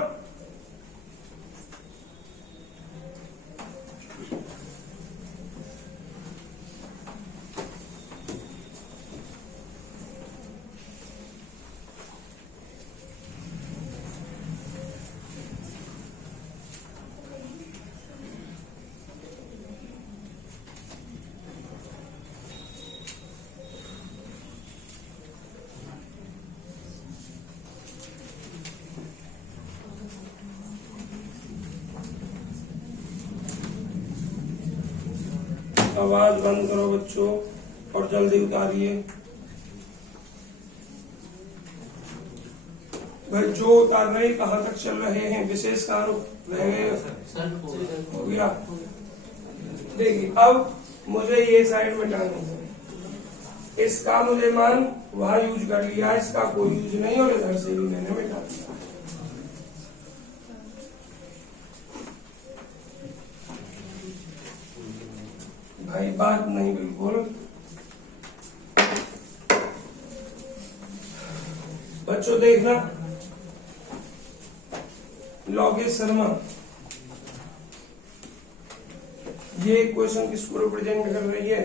आवाज बंद करो बच्चों और जल्दी उतारिए भाई। जो उतार रहे कहाँ तक चल रहे हैं, विशेष कारण रह गए हो गया। देखिए अब मुझे ये साइड में डालना है, इसका मुझे मान वहां यूज कर लिया, इसका कोई यूज नहीं, और इधर से भी मैंने मिटा दिया। भाई बात नहीं बिल्कुल, बच्चों देखना, लॉगेश शर्मा ये क्वेश्चन किसको रिप्रेजेंट कर रही है,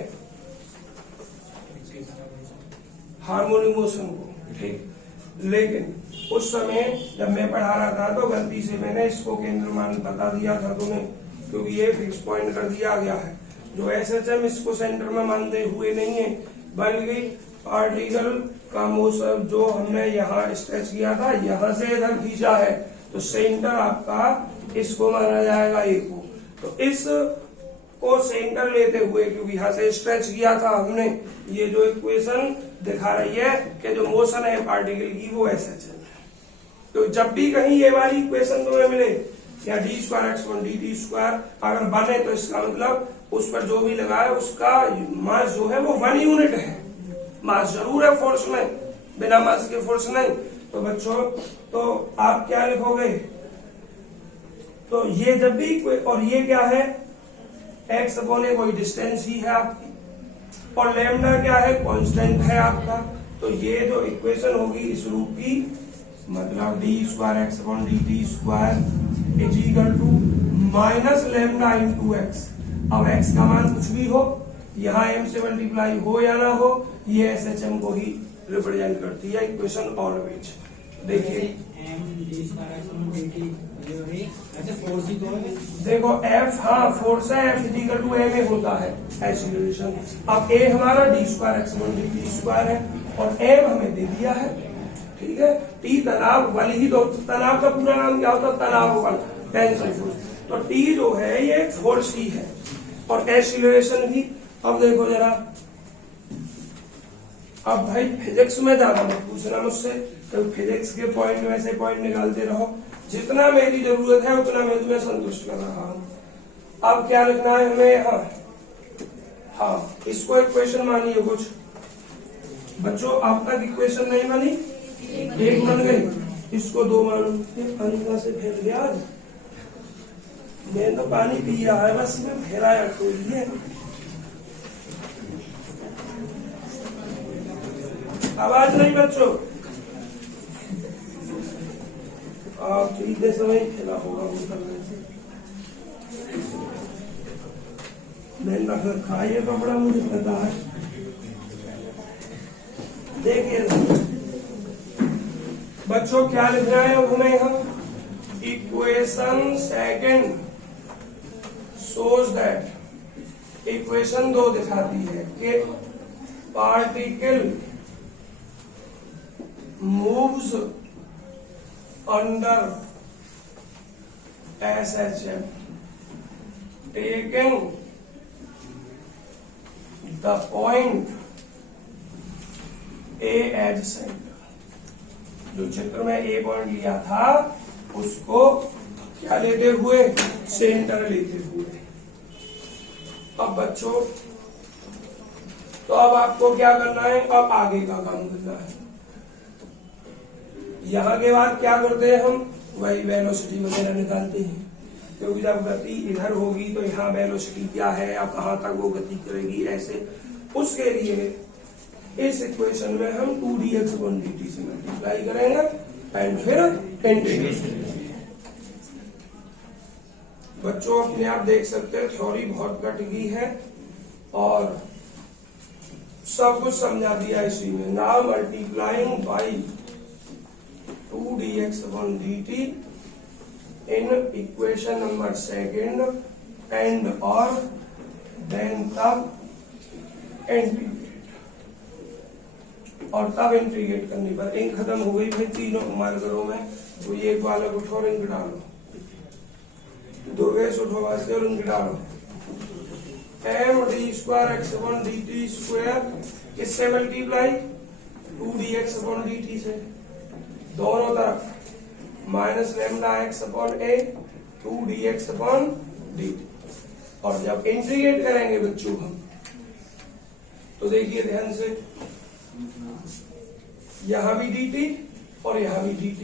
हार्मोनिक मोशन को, ठीक। लेकिन उस समय जब मैं पढ़ा रहा था तो गलती से मैंने इसको केंद्र मान बता दिया था तुम्हें, क्योंकि ये फिक्स पॉइंट कर दिया गया है। जो एसएचएम इसको सेंटर में मानते हुए नहीं है, बल्कि पार्टिकल का मोशन जो हमने यहाँ स्ट्रेच किया था, यहाँ से इधर खींचा है, तो सेंटर आपका इसको माना जाएगा ए को। तो इस को सेंटर लेते हुए, क्योंकि यहाँ से स्ट्रेच किया था हमने, ये जो इक्वेशन दिखा रही है कि जो मोशन है पार्टिकल की वो एसएचएम है। तो जब भी कहीं ये वाली इक्वेशन तुम्हें मिले या D square x one d T square अगर बने, तो इसका मतलब उस पर जो भी लगा है उसका मास जो है वो 1 यूनिट है। मास जरूर है फोर्स में, बिना मास के फोर्स नहीं। तो बच्चों तो आप क्या लिखोगे, तो ये जब भी और ये क्या है, एक्स अपॉन ए कोई डिस्टेंस ही है आपकी, और लैम्डा क्या है, कांस्टेंट है आपका। तो ये जो इक्वेशन होगी इस रूप की, मतलब d square x upon D T square is equal to minus lambda into x. अब एक्स का मान कुछ भी हो, यहाँ एम से मल्टीप्लाई हो या ना हो, ये एसएचएम को ही रिप्रेजेंट करती है इक्वेशन ऑलवेज। देखिए देखो एफ, हाँ फोर्स है, F is equal to m a होता है एक्सीलरेशन। अब ए हमारा d square x one d T square है, और एम हमें दे दिया है, ठीक है। टी तनाव बल ही, तो तनाव का पूरा नाम क्या होता है, तनाव बल, टेंशन फोर्स। तो टी जो है ये फोर्स ही है, और एक्सीलरेशन भी। अब देखो जरा, अब भाई फिजिक्स में ज्यादा मत पूछना मुझसे, तो फिजिक्स के पॉइंट में से पॉइंट निकालते रहो, जितना मेरी जरूरत है उतना मैं तुम्हें संतुष्ट कर रहा हूं। अब क्या लिखना है हमें, यहाँ हाँ, इसको इक्वेशन मानिए कुछ बच्चों। अब तक इक्वेशन नहीं बनी, एक बन गई, इसको दो मानो। ये पानी कहाँ से फैल गया आज? मैंने तो पानी पिया है, बस मैं फैलाया तो ये। आवाज नहीं बच्चों, आप खरीदते समय फैला होगा वो करने से। मैंने अगर खाए तो बड़ा मुझे पता है। देखिए बच्चों क्या लिख रहे हैं हमें यहाँ, equation second shows that equation 2 दिखाती है कि particle moves under SHM taking the point A as center। जो चित्र में A पॉइंट लिया था उसको क्या लेते हुए, सेंटर लेते हुए। अब बच्चों तो अब आपको क्या करना है, अब आगे का काम करना है। यहाँ के बाद क्या करते हैं हम, वही वेलोसिटी वगैरह निकालते हैं, क्योंकि जब गति इधर होगी तो यहाँ वेलोसिटी क्या है या कहाँ तक वो गति करेगी, ऐसे उसके लिए इस इक्वेशन में हम 2dx/dt से मल्टीप्लाई करेंगे एंड फिर इंटीग्रेशन। बच्चों अपने आप देख सकते हैं थ्योरी बहुत कट गई है और सब कुछ समझा दिया इसी में। Now multiplying by 2dx/dt in equation number second and or then तब इंटीग्रेट, और तब इंटीग्रेट करने पर इंक खत्म हो गई भाई तीनों मार्करों में, तो ये एक वाला उठो और इंक डालो, दुर्गेश उठो वास्ते और इंक डालो। md²x/dt स्क्वायर किससे मल्टीप्लाई, 2dx/dt से, दोनों तरफ -λx/a 2dx/dt। और जब इंटीग्रेट करेंगे बच्चों हम, तो देखिए ध्यान से, यहां भी dt और यहां भी dt,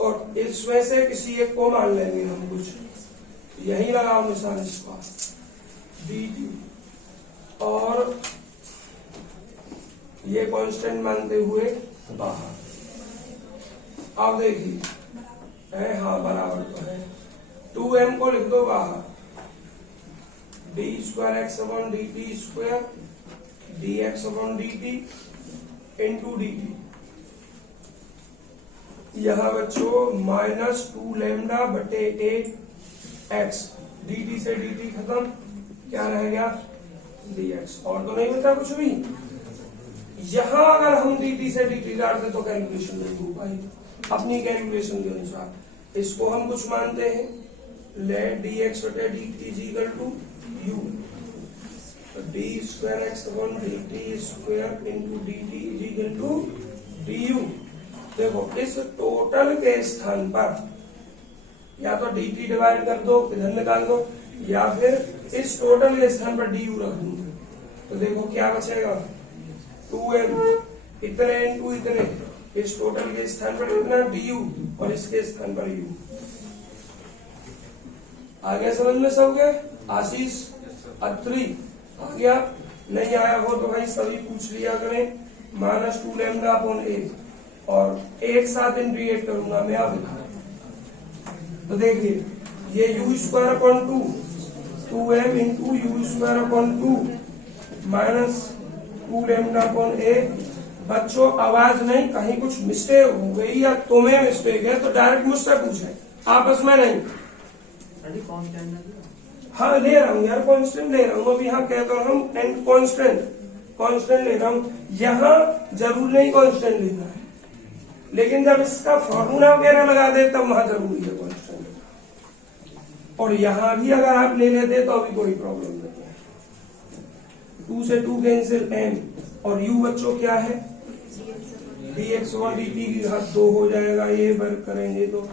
और इसमें से किसी एक को मान लेंगे हम कुछ, यही लगाओ निशान इसका dt, और ये कांस्टेंट मानते हुए बाहर। अब देखिए है, हाँ बराबर तो है, 2m को लिख दो बाहर, d²x/dt square dx/dt into dt। यहाँ बच्चों -2λ/8x, dt से dt खत्म, क्या रह गया dx, और तो नहीं बचा कुछ भी। यहां अगर हम dt से dt डालते तो कैलकुलेशन नहीं हो पाई अपनी कैलकुलेशन के अनुसार। इसको हम कुछ मानते हैं, let dx/dt is equal to u, d²x/dt square into dt is equal to du। देखो इस टोटल के स्थान पर या तो dt डिवाइड कर दो, इधर निकाल दो, या फिर इस टोटल के स्थान पर du रख दूंगे, तो देखो क्या बचेगा, 2m इतने इंटू इतने, इस टोटल के स्थान पर इतना du और इसके स्थान पर u। आगे समझ में सबके, आशीष अत्री आ गया, नहीं आया हो तो भाई सभी पूछ लिया करें। -2λ/a और एक साथ इंटीग्रेट करूंगा मैं अब, तो देखिए ये u²/2 2m into u²/2 -2λ/a। बच्चों आवाज नहीं, कहीं कुछ मिस्टेक हो गई या तुम्हें मिस्टेक है तो डायरेक्ट मुझसे पूछे, आपस में नहीं। हाँ ले रहा हूँ यार, कांस्टेंट ले रहा हूँ, अभी यहाँ कहता हूँ एंड कांस्टेंट ले रहा हूँ। यहाँ जरूर नहीं कांस्टेंट लेना है, लेकिन जब इसका फॉर्मूला वगैरह लगा दे तब वहां जरूरी है कांस्टेंट। और यहाँ भी अगर आप ले लेते तो अभी कोई प्रॉब्लम नहीं है। 2 से 2 कैंसिल, m और u बच्चों क्या है, dx/dt की घात 2 हो जाएगा, ये वर्क करेंगे तो